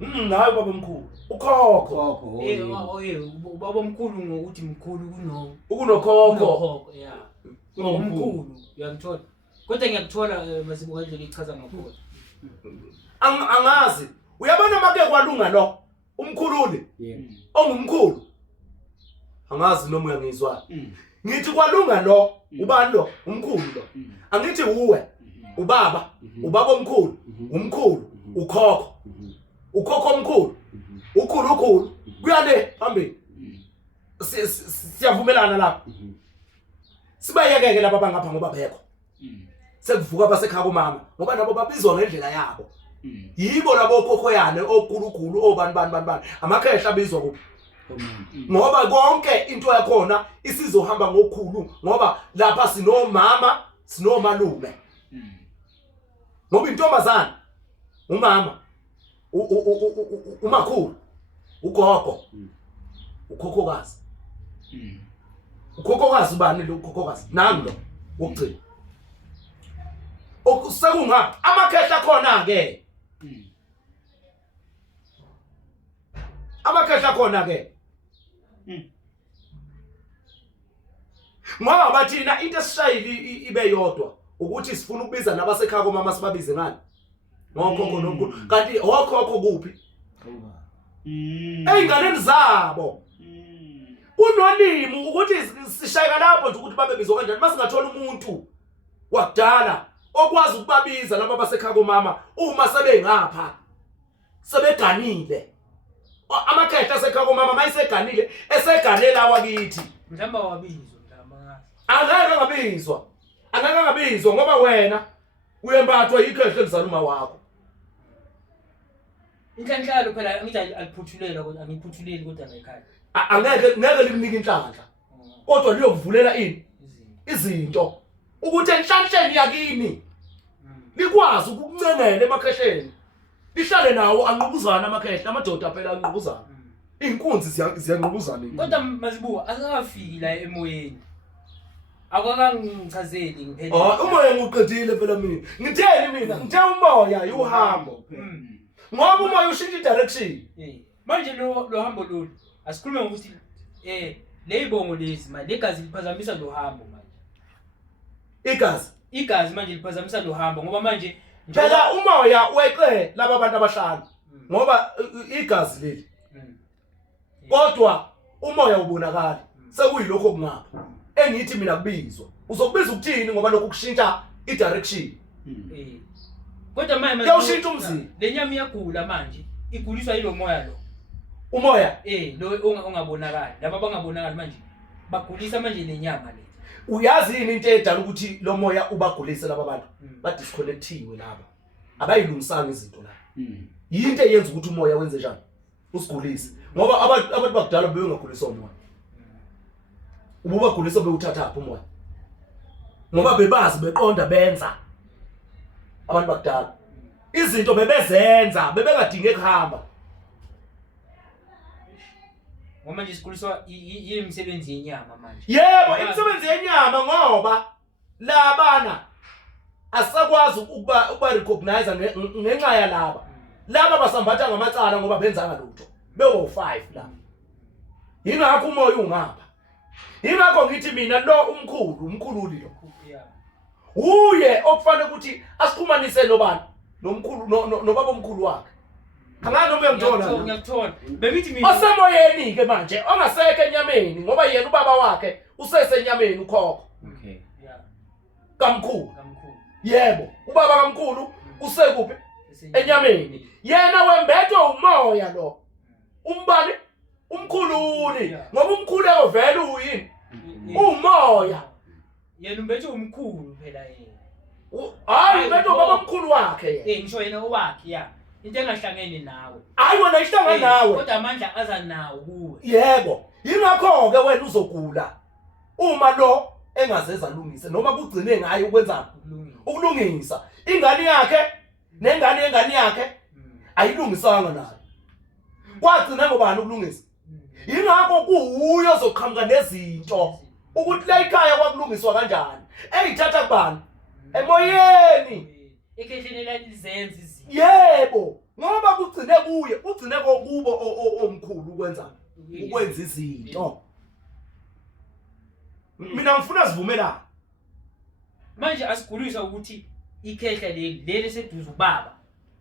Hayi baba mkhulu. Ukhokho. Khokho. Ubaba omkhulu ngokuthi mkhulu Ukunokhokho. kunokhokho ya. Umkhulu uyangithola. Kodwa ngiyakuthola masibuka nje ichaza ngakho. Angazi. Uyabona make kwalunga lo umkhululi. Ongumkhulu. Angazi noma uyangizwa. Ngithi kwalunga lo ubani lo umkhulu lo. Angithi uwe ubaba omkhulu umkhulu ukhokho. Ukhokho omkhulu. Ukhulu kuyale phambili. Siyavumelana lapha. Sibayekeke lapha bangapha ngoba bekho. Sekuvuka basekhaya kumama ngoba nabo babizwa ngendlela yabo. Yibo labo khokho yane okhulukhulu obani. Amakhehla abizwa kuphi? Ngoba konke into yakhona isizohamba ngokhulu ngoba lapha sinomama sinomalume. Ngoba intombazana umama umakhulu ugogo ukhokhokazi. Ukhokhokazi bani lo ukhokhokazi? Nami lo wokugcina. Okusakungaphi amakhehla khona ke. Amakhehla khona ke. Ngoba bathina into esishayile ibe yodwa ukuthi sifuna ukubiza nabasekhaya komama sibabize ngani? Ngokhokho nomkhulu. Kanti okhokho kuphi? Eyinganeni zabo. Kunolimi ukuthi sishayeka lapho nje ukuthi babebizwa kanjani masingathola umuntu wakudala okwazi ukubabiza laba basekhaya komama uma sebengapha sebeganile. Amakhehla asekhaya komama mayiseganile eseganela wakithi. Mhlamba wabizwa mhlamba. Angeke ngabizwa ngoba wena uyembathwa ikhehla elizaluma wakho. Inhlanhlalo phela ngithi aliphuthulelwa kodwa angiphuthuleli kodwa ngekhaya. Ngeke likunike inhlanhla. Kodwa liyokuvulela ini? Izinto. Ukuthi enhlanhleni yakini likwazi ukukuncengela emakhehleni. Lihlale nawo anqubuzana amakhehla amadoda phela anqubuzana. inkunzi ziyanqubuzana. Kodwa masibuka akakafiki la emoyeni. Akakangichazeli ngiphela. Umoya ngiqedile phela mina. Ngitheni mina? Ngithe umoya uhambo. Ngoba umoya ushintsha direction. Manje lo hambo lolu asikhulume ngokuthi leyibongo lezi manje legazi liphazamisa lo hambo manje. Igazi manje liphazamisa lo hambo ngoba manje phela umoya weqe laba bantu abahlanu ngoba igazi leli. Kodwa umoya ubonakala sekuyilokho okungapha. Engithi mina kubizwa. Uzokubiza ukuthini ngoba lokhu kushintsha i-direction. Kodwa manje kuyawushintsha umzimba. Lenyama iyagula manje. Iguliswa yilo moya lo. Umoya lo ongabonakali. Laba abangabonakali manje bagulisa manje lenyama le. Uyazi yini into edala ukuthi lo moya ubagulise laba bantu? Ba disconnectiwe laba. Abayilungisanga izinto la. Yinto eyenza ukuthi umoya wenze njani? Usigulise. Ngoba abantu bakudala bebengaguliswa umoya. Ububagulisa bewuthatha apho umoya. Ngoba bebazi beqonda benza. Abantu bakudala izinto bebezenza bebengadinge ukuhamba. Ngoba manje sikuliswa imisebenzi yenyama manje. Yebo, imisebenzi yenyama ngoba labana asakwazi ukuba recognize ngenxa ya laba basambatha ngamacala ngoba benzanga lutho. Bewo 5 la. Yingakho umoya ungapha. Yingakho ngithi mina lo umkhulu lo. Uye okufanele ukuthi asixhumanise nobani? Nomkhulu nobaba omkhulu wakhe. Angani ubemthola? Ngiyakuthola. Bengithi mina osemoyeni ke manje ongaseke enyameni ngoba yena ubaba wakhe usesenyameni ukhokho. Okay. Yeah. Kamkhulu. Yebo, ubaba kamkhulu usekuphi? Enyameni. Yena wembethwa umoya lo. Umbani? Umkhululi. Ngoba umkhulu evela uyini? Umoya. Yena umbethwa umkhulu phela yena. Hayi umbethwa ubaba omkhulu wakhe yena. Ngisho yena owakhe ya. Into engahlangene nawe. Hayi wena ihlanga nawe. Kodwa amandla aza nawo kuwe. Yebo, yingakho ke wena uzogula. Uma lo engazeza alungise noma kugcine ngayo ukwenza ukulungisa. Ingane yakhe nengane yengane yakhe ayilungisanga nayo. Kwagcina ngobani ukulungisa? Yingakho kuuyo ozoqhamuka nezinto ukuthi la ekhaya kwakulungiswa kanjani. Eyithatha kubani? Emoyeni. Ekhehleni lalizenza izinto. Yebo, ngoba kugcine kubo omkhulu ukwenza izinto. Mina ngifuna sivumelana. Manje asiguliswa ukuthi ikhehla leli seduze ubaba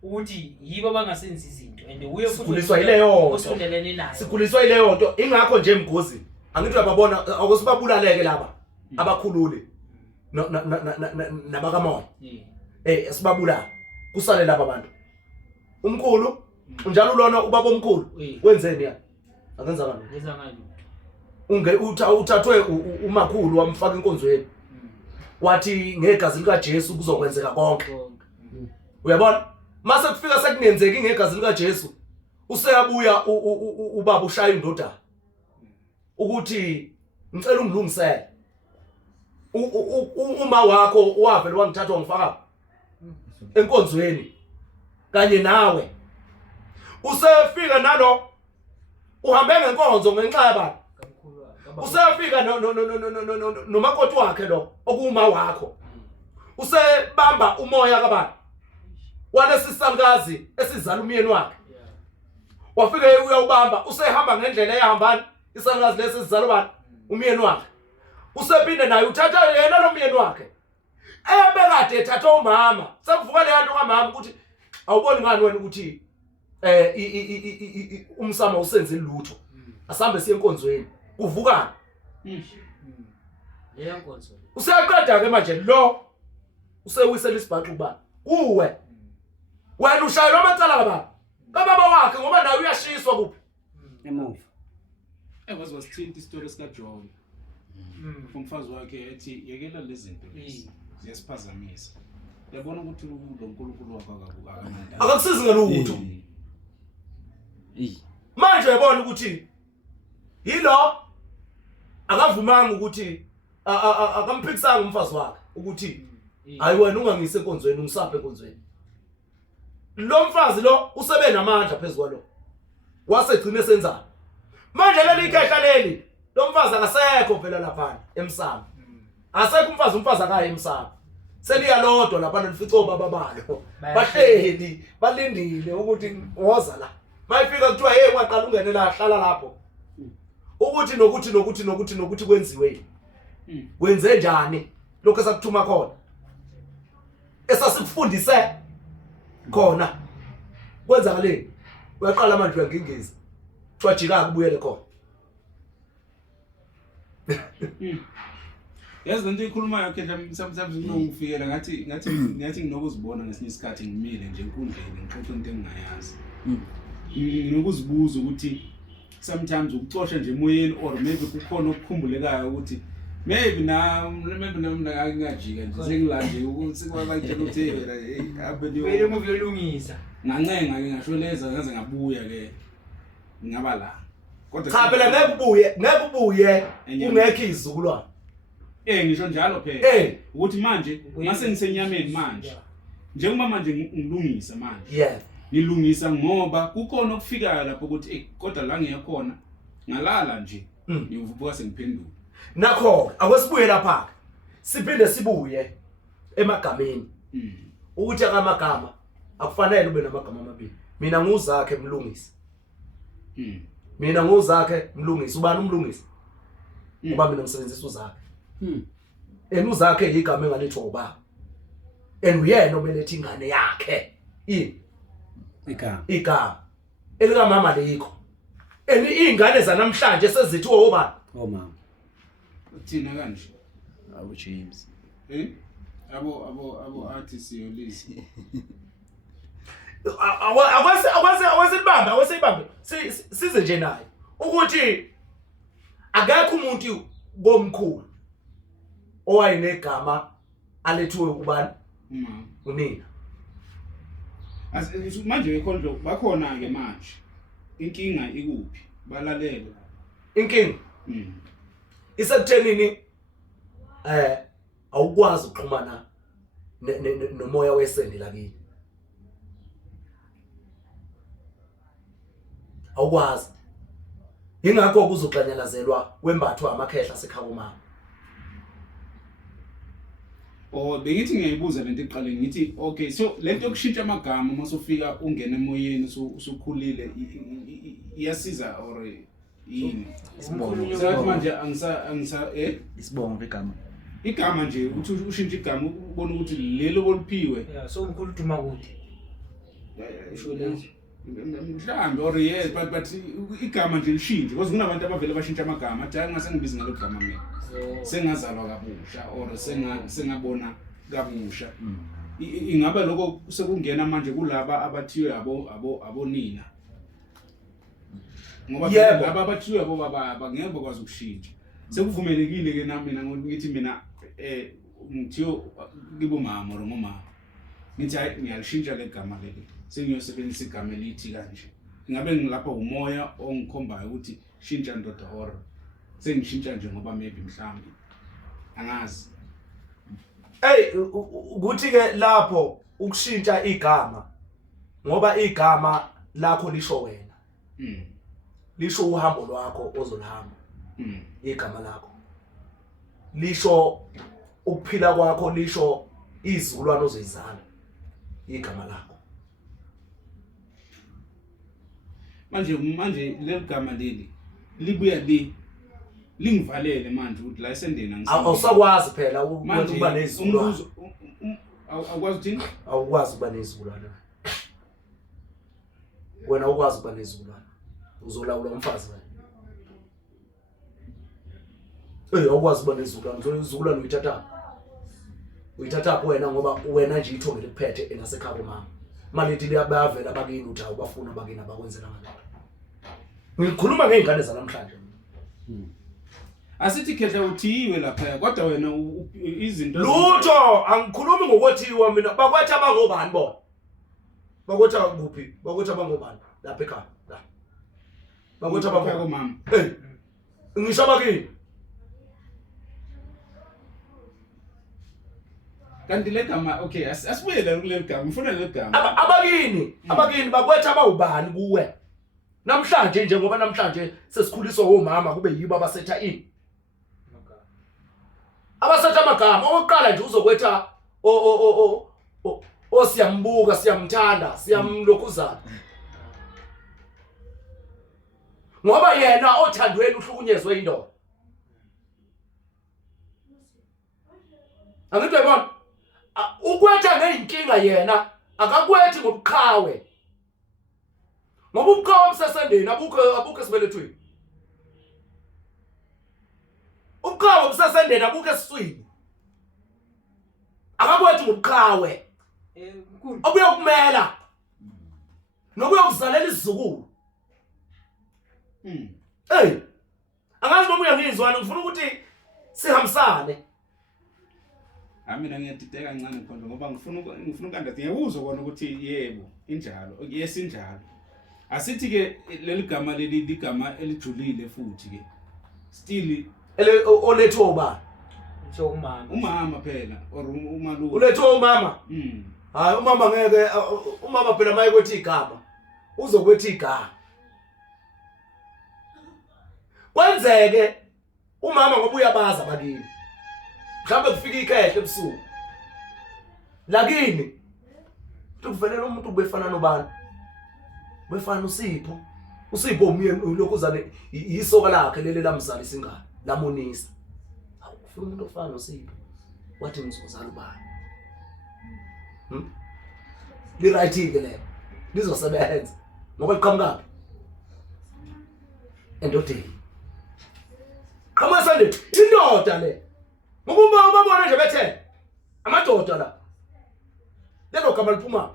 ukuthi yibo abangasenza izinto and uye futhi siguliswa yileyo osondelene nayo. Siguliswa yileyo nto ingakho nje emgozini. Angithi uyababona akusibabulale laba abakhululi nabakamoya. Sibabulala. Kusale laba bantu. Umkhulu njalo lona ubaba omkhulu wenzeni ya? Akenza ngani? Yenza ngani? Uthathwe umakhulu wamfaka inkonzweni. Wathi ngegazi lika Jesu kuzokwenzeka konke. Uyabona? Mase kufika sekungenzeki ngegazi lika Jesu. Useyabuya ubaba ushaya indodana. Ukuthi ngicela ungilungisele. Uma wakho wavela wangithatha wangifaka enkonzweni kanye nawe. Usefika nalo uhambe ngenkonzo ngenxa yabani? Usefika nomakoti wakhe lo okuma wakho. Usebamba umoya kabani? Walesi sangazi esizala umyeni wakhe. Wafika uyawubamba usehamba ngendlela ehambani isangazi lesi sizala ubani? Umyeni wakhe. Usephinde naye uthatha yena lo myeni wakhe. Ebekade ethatha umama. Sekuvuka le nto kamama ukuthi awuboni ngani wena ukuthi umsama usenze lutho. Asambe siye enkonzweni. Kuvuka. Leyo nkonzo. Useyaqeda ke manje lo usewisela isibhaxu kuba. Uwe. Wena ushayela amacala kababa. Kababa wakhe ngoba nawe uyashiswa kuphi? Emuva. Wazi wasithinta isitori sika John. Umfazi wakhe ethi yekela lezi zinto lezi ziyasiphazamisa. Yabona ukuthi lo nkulunkulu wakho akakukamanda. Akakusizi ngalutho. Manje uyabona ukuthi yilo akavumanga ukuthi akamphikisanga umfazi wakhe ukuthi hayi wena ungangise enkonzweni ungisaphe enkonzweni. Lo mfazi lo usebe namandla phezulu kwalo. Wasegcina senzana. Manje leli ikhehla leli lomfazi akasekho phela lapha emsamo. Asekho umfazi akaye emsamo. Seliyalodwa lapha lifica obaba balo. Bahleli balindile ukuthi woza la. Mayifika kuthiwa hey waqala ungene la hlala lapho. Ukuthi nokuthi kwenziwe. Wenze njani lokho esakuthuma khona? Esasikufundise khona. Kwenzakaleni? Uyaqala manje uyangingisa. Kuthiwa jika kubuyele khona. Yazi lento ikhuluma yakhe sometimes nginokufikela ngathi nginokuzibona ngesinye isikhathi ngimile nje enkundleni ngixoxa into engingayazi. Nginokuzibuza ukuthi sometimes ukucosha nje emoyeni or maybe kukhona okukhumbulekayo ukuthi maybe mina ngingajika nje sengila nje ukuthi kwabajela ukuthi abe niyo vele movie yolungisa ngancenga ke ngashoneza ngaze ngabuya ke ngaba la kodwa cha phela ngeke ubuye ungekho izukulwane. Ngisho njalo phela ukuthi manje mase ngisenyameni manje njengoba manje ngilungisa manje ngilungisa ngoba kukhona okufikayo lapho ukuthi kodwa la ngiyakhona ngalala nje ngivubuka sengiphendula nakho akwesibuye lapha siphinde sibuye emagameni ukuthi akamagama akufanele ube namagama amabili. Mina nguzakhe mlungisi mina nguzakhe mlungisi. Ubani umlungisi? Uba mina ngisebenzisa uzakhe uzakhe igama engalethwa ubaba uyena obelethe ingane yakhe igama elika mama lekho ingane zanamhlanje sezithiwa obani omama thina kanje abo James abo artists yolisi awasibambe size nje naye ukuthi akekho umuntu komkhulu owayinegama alethiwe ubani unina. Manje ekhondlo bakhona ke manje inkinga ikuphi balalele inkinga isekuthenini awukwazi ukuxhumana nomoya wesende lakini awukwazi ingakho kuzoxanyalazelwa wembathwa amakhehla sekhawomama. Bengithi ngiyayibuza lento eqale ngithi okay so lento yokushintsha amagama uma sofika ungena emoyeni usukhulile iyasiza or yini? Isibongo manje angisa isibongo igama nje uthi ushintshe igama ubone ukuthi lelo boliphiwe so umkhulu duma kuthi isho lenzo mhlambe or yes but igama nje lishintshe because kunabantu abavele bashintsha amagama athi ngase ngibiza ngalo gama mina sengazalwa kabusha or sengabona kabusha. Ingaba lokho sekungena manje kulaba abathiwe abonina ngoba laba abathiwe abobaba ngeke bakwazi ukushintsha sekuvumelekile ke nami mina ngithi mina ngithiyo ngibomama or ngomama ngithi hayi ngiyalishintsha legama leli sengiyosebenzisa igama elithi kanje. Ingabe ngilapha umoya ongikhombayo ukuthi shintsha ndoda or sengishintsha nje ngoba maybe mhlambi angazi ukuthi ke lapho ukushintsha igama ngoba igama lakho lisho wena lisho uhambo lwakho ozolihamba igama lakho lisho ukuphila kwakho lisho izizukulwane ozoyizala igama lakho manje leli gama leli libuya lingivalele manje ukuthi la esendeni awusakwazi phela ukuba nezizukulwane awukwazi uthini awukwazi ukuba nezizukulwane wena ukwazi ukuba nezizukulwane uzolawula umfazi wena awukwazi ukuba nezizukulwane izizukulwane uyithatha wena ngoba wena nje ithonge likuphethe enasekhaya komama malithi liyabavela bakini uthi awubafuna bakini abakwenzela ngalo. Ngikhuluma ngeingane zanamhlanje asithi khehla uthiwe lapha kodwa wena izinto lutho angikhulumi ngokwethiwa mina bakwathi abangobani bona bakwathi kuphi bakwathi abangobani lapha ekhaya la bakwathi abangomama ngisho bakini kanti le gama okay asibuyele kule gama ngifuna le gama abakini bakwathi abawubani kuwe namhlanje njengoba namhlanje sesikhuliswa omama kube yibo abasetha ini abasetha amagama oqala nje uzokwetha siyambuka siyamthanda siyamlokhuzana ngoba yena othandweni uhlukunyezwe indoda angithi uyabona ukwetha ngeinkinga yena akakwethi ngobuqhawe ngoba ubuqhawe obusesendeni abukho esibelethweni ubuqhawe obusesendeni abukho esiswini akakwethi ngobuqhawe obuyokumela nokuyokuzalela izizukulu angazi noma uyangizwana ngifuna ukuthi sihambisane mina ngiyadideka kancane khona ngoba ngifuna ukanda ngiyakuzwa kona ukuthi yebo injalo yesinjalo asithi ke leli gama ligama elijulile futhi ke still olethwa ubani so umama phela or umalume ulethwa umama hayi umama ngeke umama phela maye kwethi igama uzokwethi igama kwenzeke umama ngoba uyabaza bakini mhlawumbe kufika ikhehle ebusuku lakini ukuvelela umuntu ubefana nobani befana uSipho umiye lokhuzane isoka lakhe lele lamzala isingane lamonisa awufuna umuntu ofana noSipho wathi ngizozala ubani li right ke lelo lizosebenza ngoba liqhamuka endodeni qhamuka sande indoda le ngoba ubabona nje bethe amadoda la lelo gama liphuma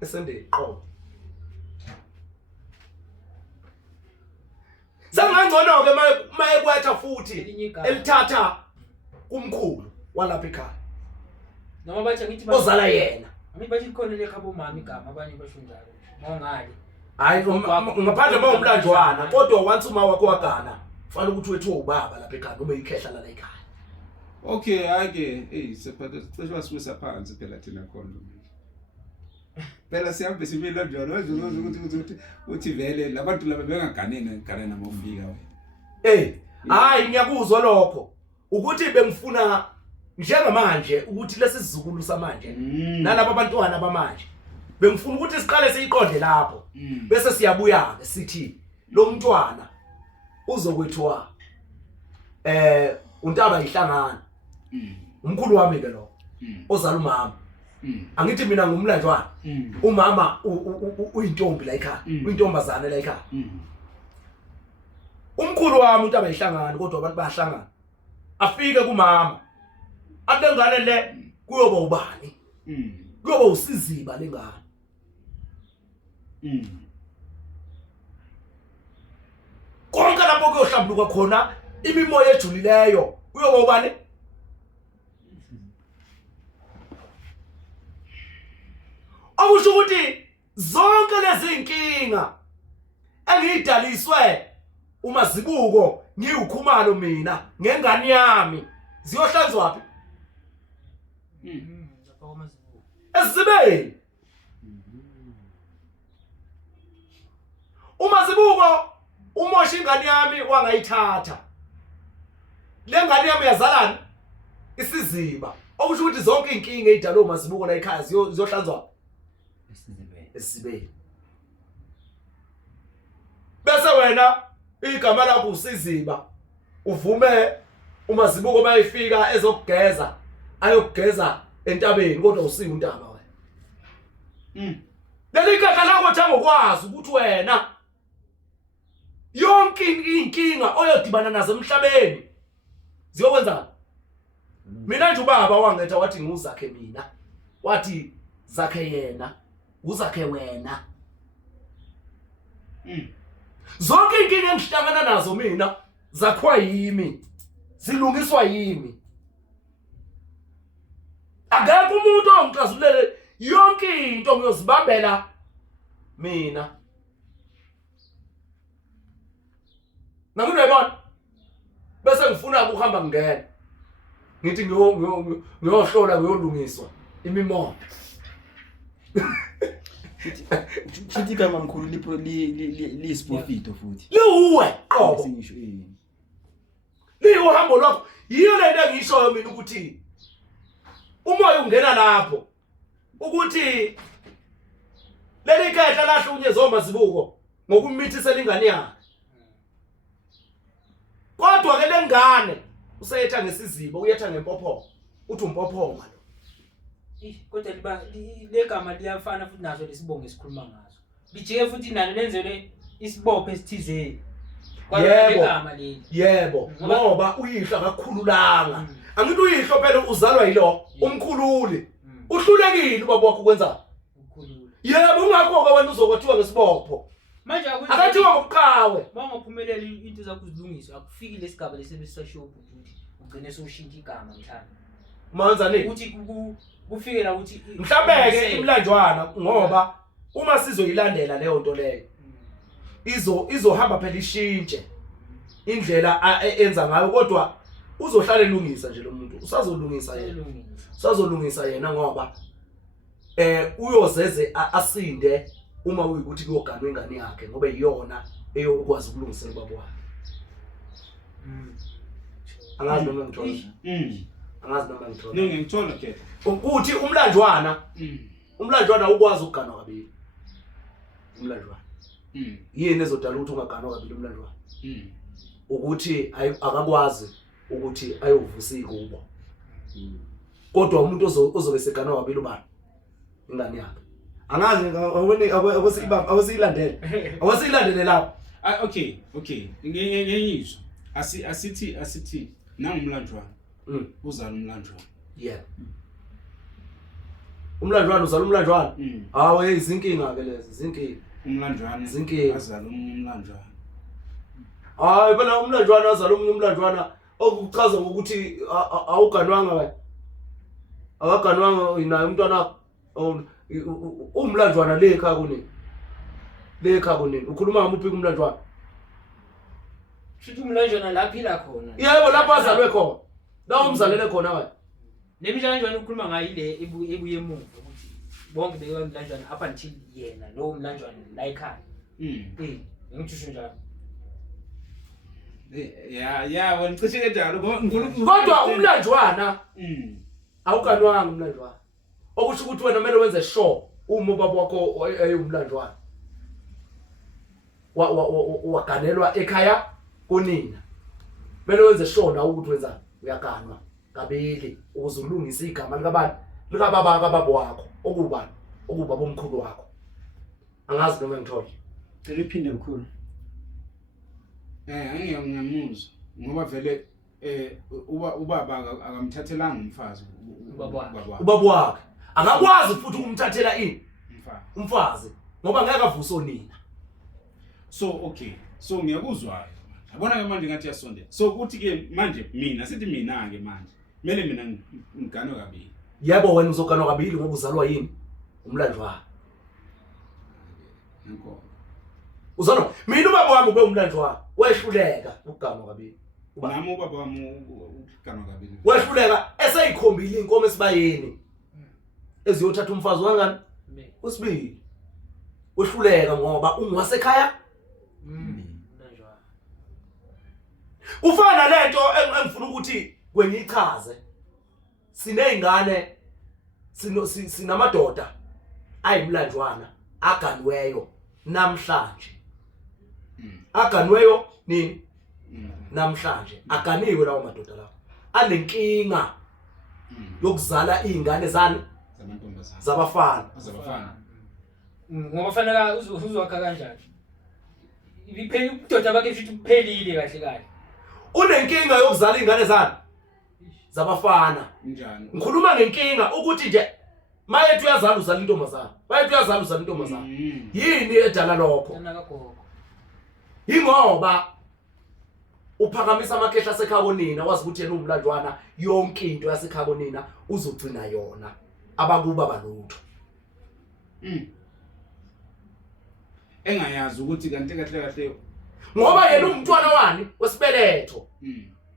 esendeni qho sangangcono ke maye kwetha futhi elithatha kumkhulu walapha ekhaya noma bathi ngithi ozala yena ami bathi khona le khabo mama igama abanye basho njalo mawungale hayi ngaphandle mawumlandwana kodwa once uma wakho wagana kufanele ukuthi wethu ubaba lapha ekhaya kube ikhehla la ekhaya okay ake sephatha cishe wasusa phansi phela thina khona phela sihambe sibila njalo ukuthi vele labantu laba bengaganene noma ufika wena hayi ngiyakuzwa lokho ukuthi bengifuna njengamanje ukuthi lesi sizukulu samanje nalabo abantwana bamanje bengifuna ukuthi siqale siyiqonde lapho bese siyabuya ke sithi lo mntwana uzokwethwa untaba ihlangana umkhulu wami ke lo ozala umama angithi mina ngumlandwana umama uyintombi la ekhaya uyintombazana la ekhaya umkhulu wami untaba ihlangana kodwa abantu bayahlangana afike kumama atengane le kuyoba ubani kuyoba usiziba lengane konke lapho kuyohlambuluka khona imimoya ejulileyo kuyoba ubani okusho ukuthi zonke lezi inkinga engidaliswe uMazibuko ngiukhumalo mina ngengane yami ziyohlanzwa phi lapha kwaMazibuko esibeni uMazibuko umosha ingane yami wangayithatha lengane yami yazalana isiziba okusho ukuthi zonke inkinga ezidalwe uMazibuko la ekhaya ziyohlanzwa esibeni bese wena igama lakho usiziba uvume uMazibuko bayifika ezokugeza ayokugeza entabeni kodwa usika untaba wena leli khaya lakho thango kwazi ukuthi wena yonke inkinga oyodibana nazo emhlabeni ziyokwenza mina nje ubaba wangetha wathi nguzakhe mina wathi zakhe yena uzakhe wena zonke inkinga engihlangana nazo mina zakhiwa yimi zilungiswa yimi akekho umuntu ongixazulele yonke into ngiyozibambela mina nakunebona bese ngifuna ukuhamba ngene ngithi ngiyohlola ngiyolungiswa imimoya Futhi igama mkhulu lisprofito futhi. Liwe qobo. Singisho Liwuhambo lwakho. Yiyo lento engishoyo mina ukuthi umoya ungena lapho ukuthi leli khehla lahlunyezwa mazibuko ngokumithisa ingane yakhe. Kodwa ke lengane usayetha ngesizibo uyetha ngempopho uthi umpophoma lo. Kodwa legama liyafana futhi naso lesibongo esikhuluma ngaso. Bijike futhi nalo lenzele isibopho esithize. Yebo ngoba uyihla kakhululanga. Angithi uyihlo phela uzalwa yilo umkhululi. Uhlulekile ubaba wakho ukwenza. Umkhululi. Yebo ungakho ke wena uzokwathiwa ngesibopho. Manje akathiwa ngomqhawe. Mawungaphumelela into zakho uzilungisa akufiki lesigaba lesebesishop ukuthi ugcine sewushintsha igama mhlawumbe. Manzani Ukuthi kufike la ukuthi mhlambeke imlanjwana ngoba uma sizoyilandela leyo nto leyo izohamba phela ishintshe indlela enza ngayo kodwa uzohlala elungisa nje lo muntu usazolungisa yena ngoba uyozeze asinde uma uyikuthi kuyoganwa ingane yakhe ngoba iyona eyokwazi ukulungisela ubaba wakhe. Angazi noma ngithola. Angazi noma ngithola. Ngithola ke. Ukuthi umlanjwana ukwazi ukuganwa kabili. Umlanjwana. Yini ezodala ukuthi ungaganwa kabili umlanjwana? Ukuthi akakwazi ukuthi ayovusa ikubo. Kodwa umuntu ozobe seganwa kabili ubani? Ingane yakhe. Angazi awasiyilandele. Awasiyilandele lapho. Okay. Ngiyizwa. Asithi nangumlanjwana. Uzala umlanjwana. Yeah. Umlanjwana uzala umlanjwana. Hawe izinkinga ke lezi, izinkinga. Umlanjwana zinkinga. Azala umlanjwana. Hayi phela umlanjwana azala umlanjwana okuchaza ukuthi awuganwanga wena. Akaganwanga inayo umntwana umlanjwana lekha kunini. Lekha kunini. Ukhuluma ngamuphi umlanjwana? Shithi umlanjwana lapha ila khona. Yebo lapha azalwe khona. La umzalele khona wena. Lemlanjwana ukhuluma ngayo ile ebuye emuva ukuthi bonke beke umlanjwana up until yena lo umlanjwana la ekhaya. Ngithisho njalo. Yeah, wena cishe kanjalo kodwa umlanjwana awuganwanga umlanjwana. Okusho ukuthi wena kumele wenze sure uma ubaba wakho eyumlanjwana. Waganelwa ekhaya kunina. Kumele wenze sure na ukuthi wenza uyaganwa kabili ukuze ulungise igama likababa kababa wakho okubani okubaba omkhulu wakho. Angazi noma ngithola. Liphinde mkhulu. Ngiyamuzwa ngoba vele ubaba akamthathelanga umfazi ubaba wakhe akakwazi futhi ukumthathela ini umfazi ngoba ngeke avuse onina. So okay, so ngiyakuzwa yabona ke manje ngathi yasondela. So kuthi ke manje mina sithi mina ke manje kumele mina ngiganwe kabili. Yebo wena uzoganwa kabili ngoba uzalwa yini umlanjwana. Ngikho uzalwa mina ubaba wami ube umlanjwana wehluleka ukuganwa kabili. Nami ubaba wami ukuganwa kabili. Wehluleka eseyikhombile inkomo esibayeni eziyothatha umfazi wangani usibili. Wehluleka ngoba ungwasekhaya. Ufana lento engifuna ukuthi kwengichaze. Sineyingane sinamadoda ayimlanjwana aganweyo namhlanje. Aganweyo nini? Namhlanje aganiwe lawo madoda lawo. Anenkinga yokuzala izingane zamantombazana zabafana. Ngoba fanele uzwakha kanjani? Ibipheli udoda bakhe futhi kuphelile kahle kahle. Unenkinga yokuzala izingane zabafana. Njani? Ngikhuluma ngenkinga ukuthi nje mayethu uyazala uzala intombazana. Mayethu uyazala uzala intombazana. Yini edala lokho? Ingoba uphakamisa amakhehla asekhawonina wazi ukuthi yena umlanjwana yonke into yasekhawonina uzogcina yona abakuba balutho. Engayazi ukuthi kanti kahle ngoba yena umntwana wani wesibeletho.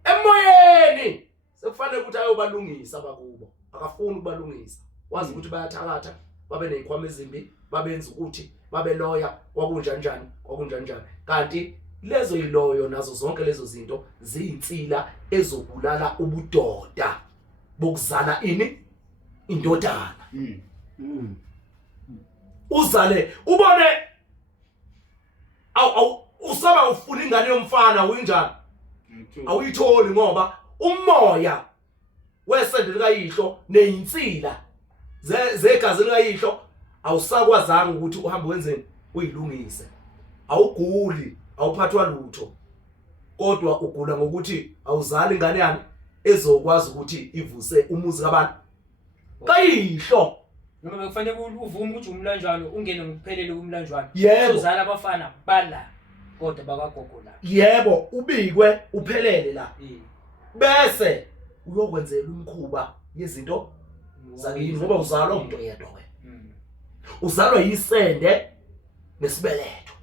Emoyeni sekufanele ukuthi ayobalungisa abakubo. Akafuni ukubalungisa. Wazi ukuthi bayathakatha babe nezikhwama ezimbi babenza ukuthi babe lawyer kwakunjani kanti lezo iloyo nazo zonke lezo zinto ziyinsila ezobulala ubudoda bokuzala indodana. Uzale ubone usaba ufuna ingane yomfana uyinjani awuyitholi ngoba umoya wesende likayihlo neyinsila zegazi likayihlo awusakwazanga ukuthi uhambe wenzeni uyilungise. Awuguli awuphathwa lutho kodwa ugula ngokuthi awuzali ingane yani ezokwazi ukuthi ivuse umuzi kabantu kayihlo. Noma bekufanele uvume ukuthi umlanjwana ungene ngokuphelele kumlanjwana. Yebo. Uzala abafana bala kodwa bakagogo la. Yebo ubikwe uphelele la. Bese uyokwenzela umkhuba yezinto zakini ngoba uzalwa umuntu oyedwa wena. Uzalwa yisende nesibeletho.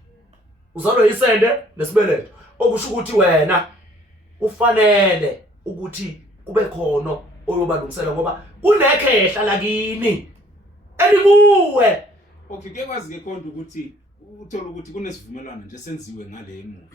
Okusho ukuthi wena ufanele ukuthi kube khona oyobalungisela ngoba kunekhehla lakini elikuwe. Okay, kuyakwazi ke konke ukuthi uthola ukuthi kunesivumelwano nje senziwe ngale emuva.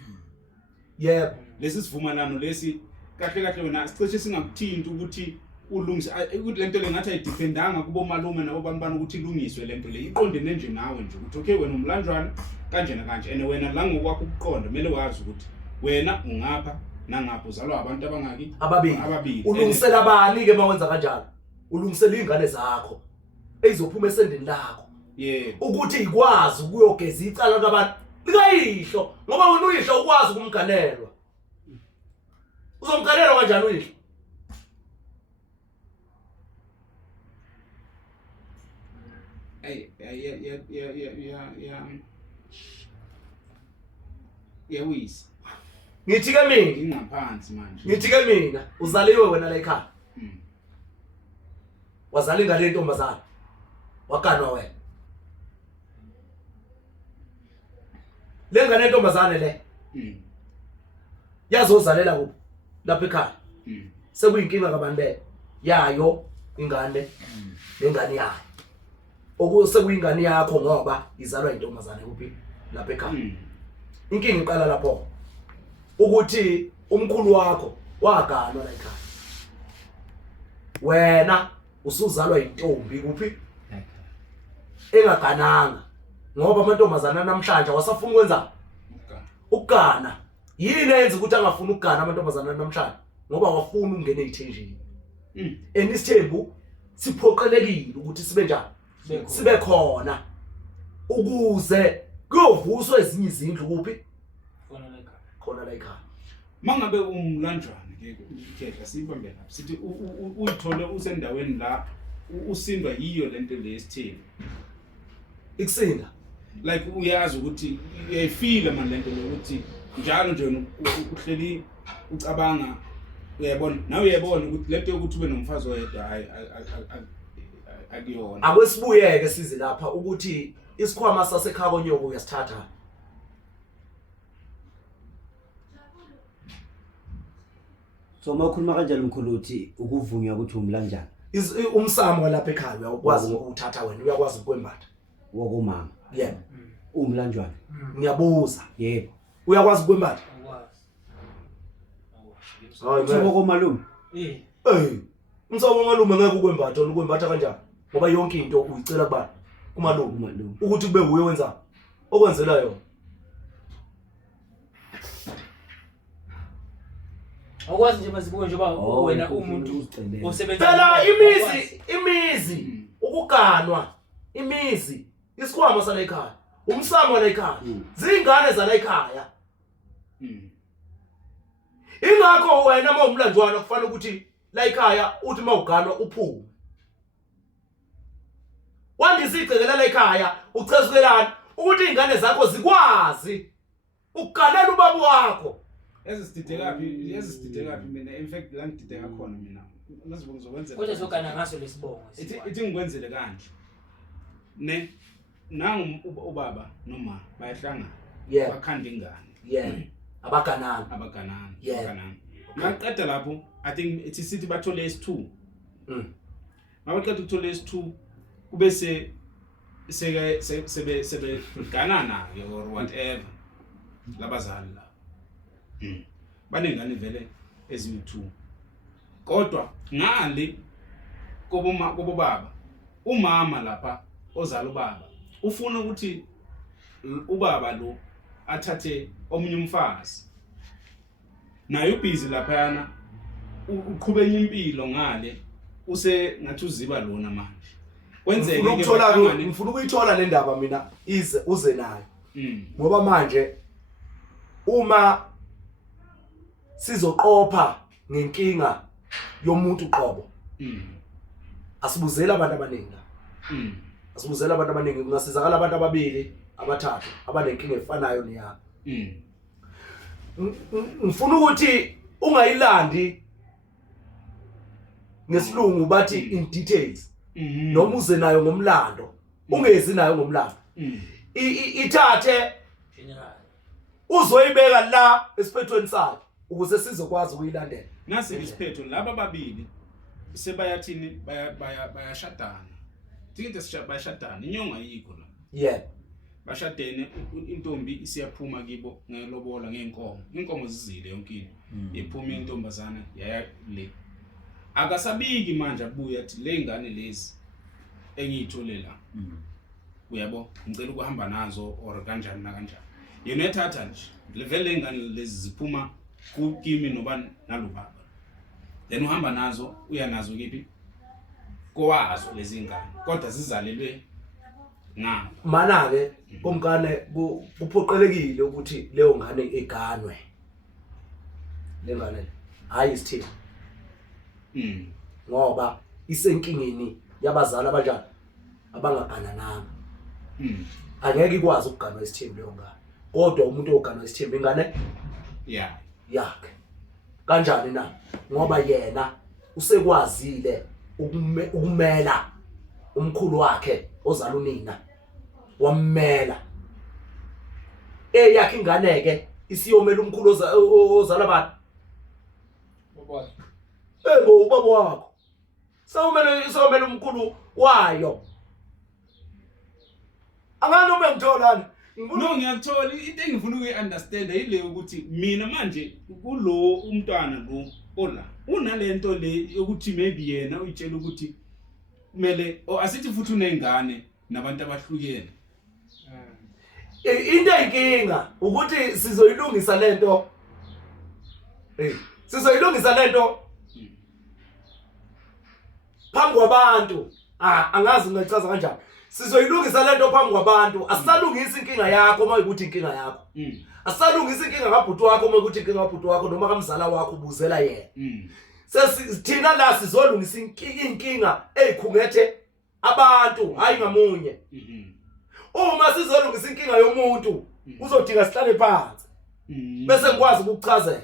Yebo. Lesi sivumelwano lesi kahle wena sicishe singakuthinta ukuthi ulungise ukuthi lento lengathi ayidependanga kubo malume nabo bambana ukuthi ilungiswe lento le iqondene nje nawe nje ukuthi okay wena umlanjwana kanje nakanje and wena la ngokwakho ukuqonda kumele wazi ukuthi wena ungapha nangapha uzalwa abantu abangaki ababili. Ulungisela abani ke mawenza kanjalo? Ulungisela izingane zakho ezizophuma esendeni lakho. Yebo. Ukuthi ikwazi ukuyogeza icala labantu likayihlo ngoba wena uyihlo ukwazi ukumganelwa. Uzomganelwa kanjani uyihlo? Uyisa. Ngithi ke mina Ingaphansi manje. Ngithi ke mina uzaliwe wena la ekhaya. Wazala ingane yentombazana. Wakanwa wena. Le ngane yentombazana le. Yazozalela kuphi? Lapha ekhaya. Sekuyinkinga kabantu yayo ingane nengane yayo. Okusekuyingane yakho ngoba izalwa intombazane kuphi? Lapha ekhaya. Inkinga iqala lapho. Ukuthi umkhulu wakho waganwa la ekhaya. Wena usuzalwa intombi kuphi? Engagananga. Ngoba amantombazana namhlanje wasafuna ukwenza ukugana. Yini yenza ukuthi angafuni ukugana amantombazana namhlanje? Ngoba wafuna ukungena ezithenjini. Enisithembu siphoqelekile ukuthi sibe njani? Sibe khona ukuze kuyovuswa ezinye izindlu kuphi? Khona la ekhaya. Mangabe umlanjwana ke ikhehla sibambe lapha sithi uyithole usendaweni la usindwa yiyo lento lesithini. Ikusinda Like uyazi ukuthi uyayifila manje lento ukuthi njalo nje uhleli ucabanga uyayibona nawe uyayibona ukuthi lento yokuthi ube nomfazi oyedwa akuyona. Akwesibuyeke size lapha ukuthi isikhwama sasekhaya konyoko uyasithatha. So makhuluma kanjalo mkhulu uthi ukuvunywa ukuthi umlanjana. Umsamo lapha ekhaya uyakwazi ukuthatha wena uyakwazi ukwembatha. Wokumama. Yebo. Umlanjwana. Ngiyabuza. Yebo. Uyakwazi ukwembatha? Hayi manje komalume. Umsamo malume ngeke ukwembatha ukwembatha kanjani? Ngoba yonke into uyicela kubani? Kumalume. Ukuthi kube uye wenza okwenzela yona. Awukwazi nje mazibuke njengoba wena umuntu osebenza. Phela imizi ukuganwa imizi isikhwama sala ekhaya umsamo la ekhaya zingane zala ekhaya. Ingakho wena mawumlanjwana kufanele ukuthi la ekhaya uthi mawuganwa uphume. Wandisicekela la ekhaya uchezukelana ukuthi izingane zakho zikwazi ukugalela ubaba wakho. Ezididekapi mina in fact la ngidideka khona mina ngizibona ngizokwenza kodwa sokana ngaso lesibongo ithi ngikwenzele kanje ne nangu ubaba noma bayahlangana bakhanda ingane abaganana maqeda lapho I think ithi sithi bathole S2 mabaqeda ukuthola S2 kube se sebe ganana ke or whatever labazali la banengane vele eziyi2 kodwa ngale kobo baba umama lapha ozala ubaba ufuna ukuthi ubaba lo athathe omunye umfazi naye ubhizi lapha yana uqhubenya impilo ngale ngathi uziba lona manje kwenzeke ke ngifuna ukuyithola le ndaba mina uze nayo ngoba manje uma sizoqopha ngenkinga yomuntu qobo asibuzela abantu abaningi asibuzela abantu abaningi kungasizakala abantu ababili abathathu abanenkinga efanayo neyakho ngifuna ukuthi ungayilandi ngesilungu bathi in details noma uze nayo ngomlando ungezi nayo ngomlando ithathe uzoyibeka la esiphethweni sakhe ukuze sizokwazi ukuyilandela nasi isiphetho laba babili sebayathini bayashadana thinke bayashadana inyonga yikho la yeah bashadene intombi isiyaphuma kibo ngelobola inkomo zizile yonke iphuma intombazana yaya le akasabiki manje abuya athi le ngane lezi engiyitholela uyabo ngicela ukuhamba nazo or kanjani na kanjani yena ethatha nje levele ngane lezi ziphuma kukimi nobani nalubaba then uhamba nazo uyanazo kephi kowazo lezi ngane kodwa zizalelwe ngapha mana ke komkane kuphoqelekile ukuthi leyo ngane eganwe lengane hayi isithini ngoba isenkingeni yabazali abanjani abangaganananga angeke ikwazi ukuganwa isithembu leyo ngane kodwa umuntu oganwa isithembu ingane yakhe kanjani na ngoba yena usekwazile ukumela umkhulu wakhe ozala unina wammela yakhe ingane ke isiyomela umkhulu ozala abantu ubaba wakho sawumela umkhulu wayo angani ube ngitholani no ngiyakuthola into engifuna ukuyiunderstand yile ukuthi mina manje kulo umntwana lo ola unalento le ukuthi maybe yena uyitshela ukuthi kumele asithi futhi unengane nabantu abahlukene into enkinga ukuthi sizoyilungisa lento sizoyilungisa lento phambi kwabantu angazi ngichaza kanjani sizoyilungisa lento phambi kwabantu asalungisa inkinga yakho uma ukuthi inkinga yakho asalungisa inkinga ngabhuti wakho uma ukuthi inkinga ngabhuti wakho noma kamzala wakho ubuzela yena sesithina la sizolungisa inkinga ezikhungethe abantu hayi ngamunye uma sizolungisa inkinga yomuntu uzodinga sihlale phansi bese ngikwazi ukukuchazela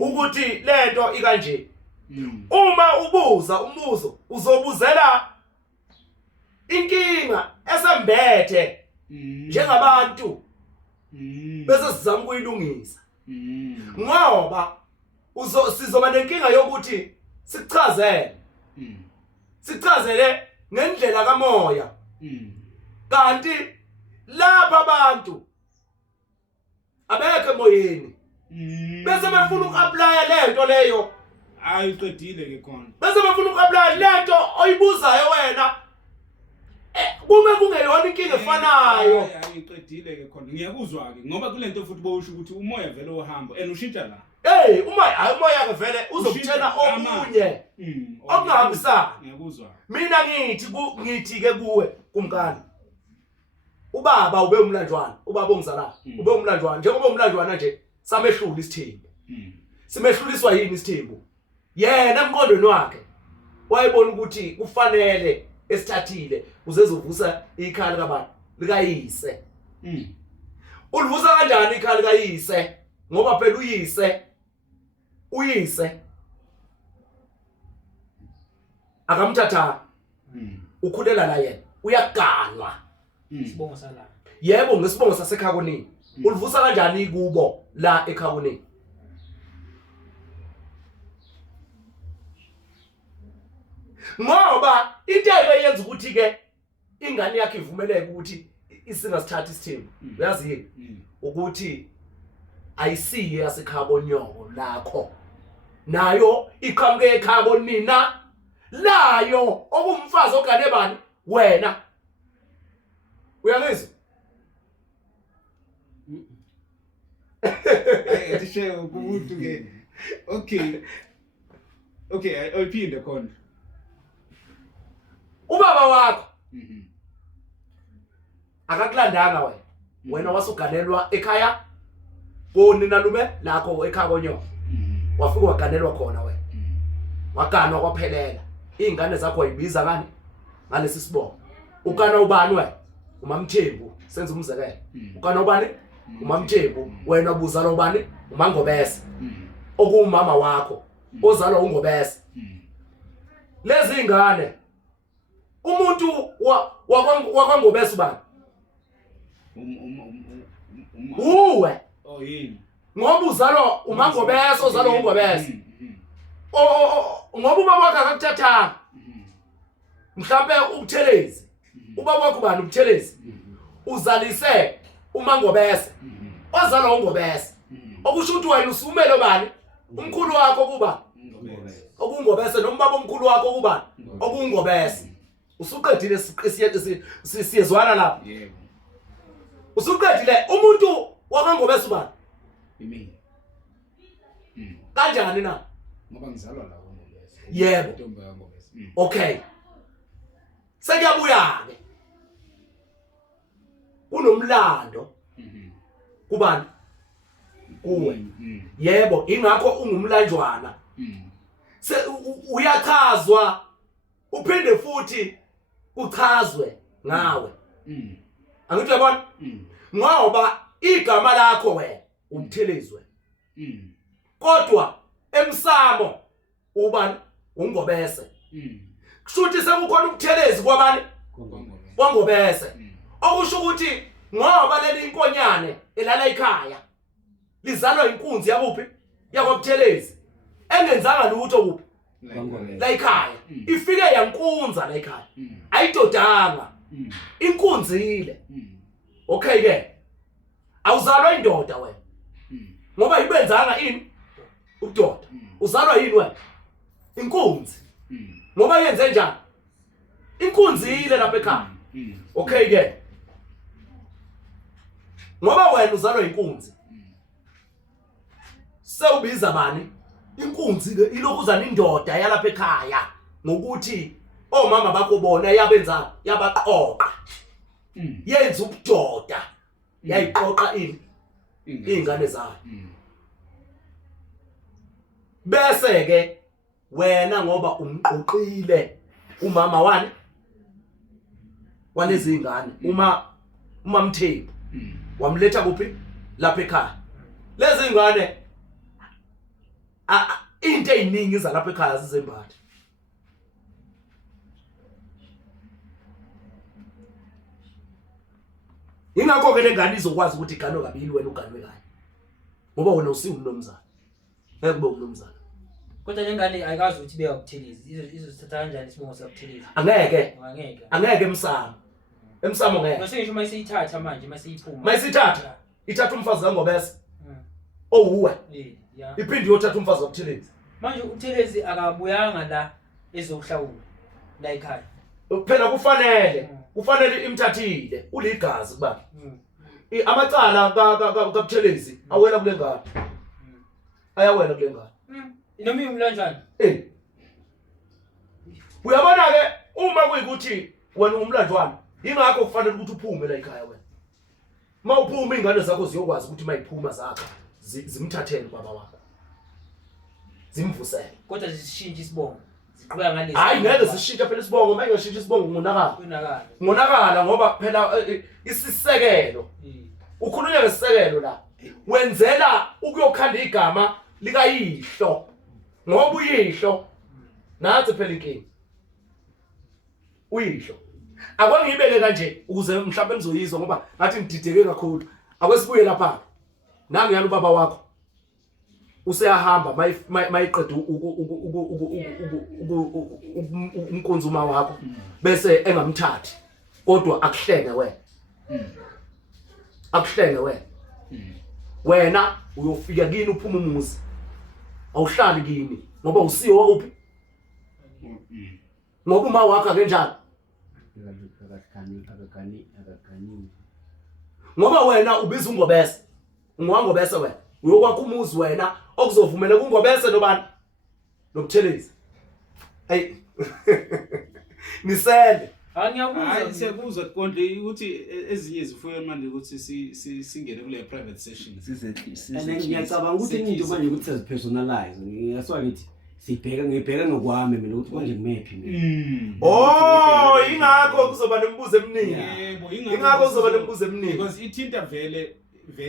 ukuthi lento ikanje uma ubuza umbuzo uzobuzela inkinga esembethe njengabantu bese sizama ukuyilungisa ngoba sizoba nenkinga yokuthi sichazele ngendlela kamoya kanti lapha abantu abekho emoyeni bese befuna ukuapply lento leyo ayiqedile ke khona bese befuna ukuapply lento oyibuzayo wena kume kungeyona inkinga efanayo ayiqedile ke khona ngiyakuzwa ke ngoba kulento futhi bowusho ukuthi umoya vele ohamba ushintsha la umoya ke vele uzokutshela omunye okungahambisani ngiyakuzwa mina ngithi ke kuwe kumkani ubaba ube umlanjwana ubaba ongizalayo ube umlanjwana njengoba umlanjwana nje samehlula isithembu simehluliswa yini isithembu yena emqondweni wakhe wayebona ukuthi kufanele esithathile uzezovusa ikhaya likabantu likayise ulivusa kanjani ikhaya likayise ngoba phela uyise akamthatha ukhulela la yena uyaganwa isibongo sala yebo ngesibongo saseKhakoneni ulivusa kanjani kubo la eKhakoneni ngoba into eyenza ukuthi ke ingane yakhe ivumeleke ukuthi isingasithatha isithembu uyazi ukuthi ayisiye yasekhabo lakho nayo iqhamuke ekhabo nina layo okumfazi ogane bani wena uyangizwa Tishe kumuntu ke. Okay, ayiphinde khona. Ubaba wakho akakulandanga wena wasuganelwa ekhaya konina lume lakho ekhaya konyo wafika waganelwa khona wena waganwa kwaphelela izingane zakho ayibiza ngani ngalesi sibongo ukana ubani wena uMamthembu senza umzekelo ukana ubani uMamthembu wena ubuzala ubani uMangobese okumama wakho ozalwa uNgobese lezi ingane umuntu wakwaNgobese ubani uwe oh yini ngoba uzalwa uMangobese ozalwa uNgobese ngoba ubaba wakhe akakuthathanga mhlambe ukuthelezi ubaba wakho ubani ukuthelezi uzalise uMangobese ozalwa uNgobese okusho ukuthi wena usumele bani umkhulu wakho kuba okungobese noma baba omkhulu wakho kuba okungobese usuqedile siyezwana lapha yebo usuqedile umuntu wakangobese ubani yimi kanjani na ngoba ngizalwa la uNgobese yebo intombi kaNgobese okay sekuyabuya ke kunomlando kubani kuwe yebo ingakho ungumlanjwana uyachazwa uphinde futhi uchazwe ngawe angithi uyabona ngoba igama lakho wena umthelezwe kodwa emsamo ubani uNgobese kushuthi sekukhona ukuthelezi kwabani kwaNgobese okusho ukuthi ngoba leli inkonyane elala ekhaya lizalwa inkunzi yakuphi yakwabuthelezi engenzanga lutho kuphi la ekhaya ifike yankunza la ekhaya ayidodanga inkunzile okay ke awuzalwa indoda wena ngoba ibenzanga ini ubudoda uzalwa yini wena inkunzi ngoba yenze njani inkunzile lapha ekhaya okay ke ngoba wena uzalwa inkunzi sewubiza bani inkunzi ke ilokuzana indoda yalapha ekhaya ngokuthi omama bakho bona yabenza yabaqoqa yenza ubudoda yayiqoqa izingane zayo bese ke wena ngoba umqoqile umama wani walezi ingane uMamthembu wamletha kuphi lapha ekhaya lezi ingane into eziningi zalapha ekhaya sizembatha ingakho ke lengane izokwazi ukuthi igano kabili wena uganwe kahle ngoba wena usingumnomzana ngeke kube umnomzana kodwa lengane ayikazi ukuthi beyakuthelezi izosithatha kanjani isibongo sakuthelezi angeke emsamo ngeke bese ngisho mayisithatha manje mayiphuma mayisithatha ithatha umfazi kaNgobese owuwe yeah iphindi yothatha umfazi wakuthelezi manje uThelezi akabuyanga la ezokuhlawula la ekhaya phela kufanele imthathile uligazi kuba amacala kaButhelezi awela kule ngane ayawela kule ngane noma imlanjani uyabona ke uma kuyikuthi wena ungumlanjwana ingakho kufanele ukuthi uphume la ekhaya wena mawuphuma izingane zakho ziyokwazi ukuthi mayiphuma zakho zimthathele baba wakho zimvusele kodwa zishintshe isibongo ziqhubeka ngalezi hayi ngeke zishintshe phela isibongo mayingashintshe isibongo ngonakala ngoba phela isisekelo ukhulunywa ngesisekelo la wenzela ukuyokhanda igama likayihlo ngoba uyihlo nathi phela inkingi uyihlo akwangibeke kanje ukuze mhlawumbe nizoyizwa ngoba ngathi ngidideke kakhulu akwesibuye lapha nangu yana ubaba wakho useyahamba mayiqeda umkonzuma wakho bese engamthathi kodwa akuhlenge wena. Akuhlenge wena. Wena uyofika kini uphuma umuzi. Awuhlali kini ngoba usiyo wakuphi? Ngoba uma wakha kanjani? Ngoba wena ubiza ungobese. Ungwangobese wena. Uyokwakha umuzi wena okuzovumela kungobese nobani? Nobuthelezi. Hey. Nisele. Hayi siyakuzwa Kondle ukuthi ezinye zifuyo manje ukuthi singene kule private session. Ngiyacabanga ukuthi into manje ukuthi sizipersonalize. Ngiyaswa ngithi ngibheka ngokwami mina ukuthi manje ngimephi mina. Oh, ingakho kuzoba nemibuzo eminingi. Yebo, ingakho kuzoba nemibuzo eminingi. Because ithinta vele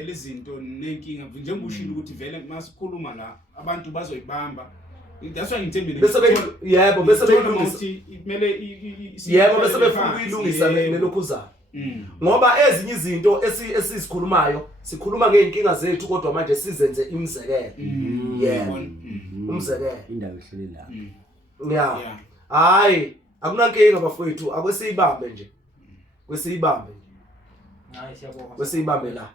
izinto nenkinga njengoba ushilo ukuthi vele masikhuluma la abantu bazoyibamba. That's why ngithembile. Bese yebo bese beyilungisa. Kumele yebo bese befuna ukuyilungisa nelokhuzayo. Ngoba ezinye izinto esisikhulumayo sikhuluma ngeenkinga zethu kodwa manje sizenze imizekelo. Yebo. Umzekelo indawo ihlele la. Yeah. Hayi, akunankinga bafowethu, akwesiyibambe nje. Kwesiyibambe. Hayi siyabonga. Kwesiyibambe la.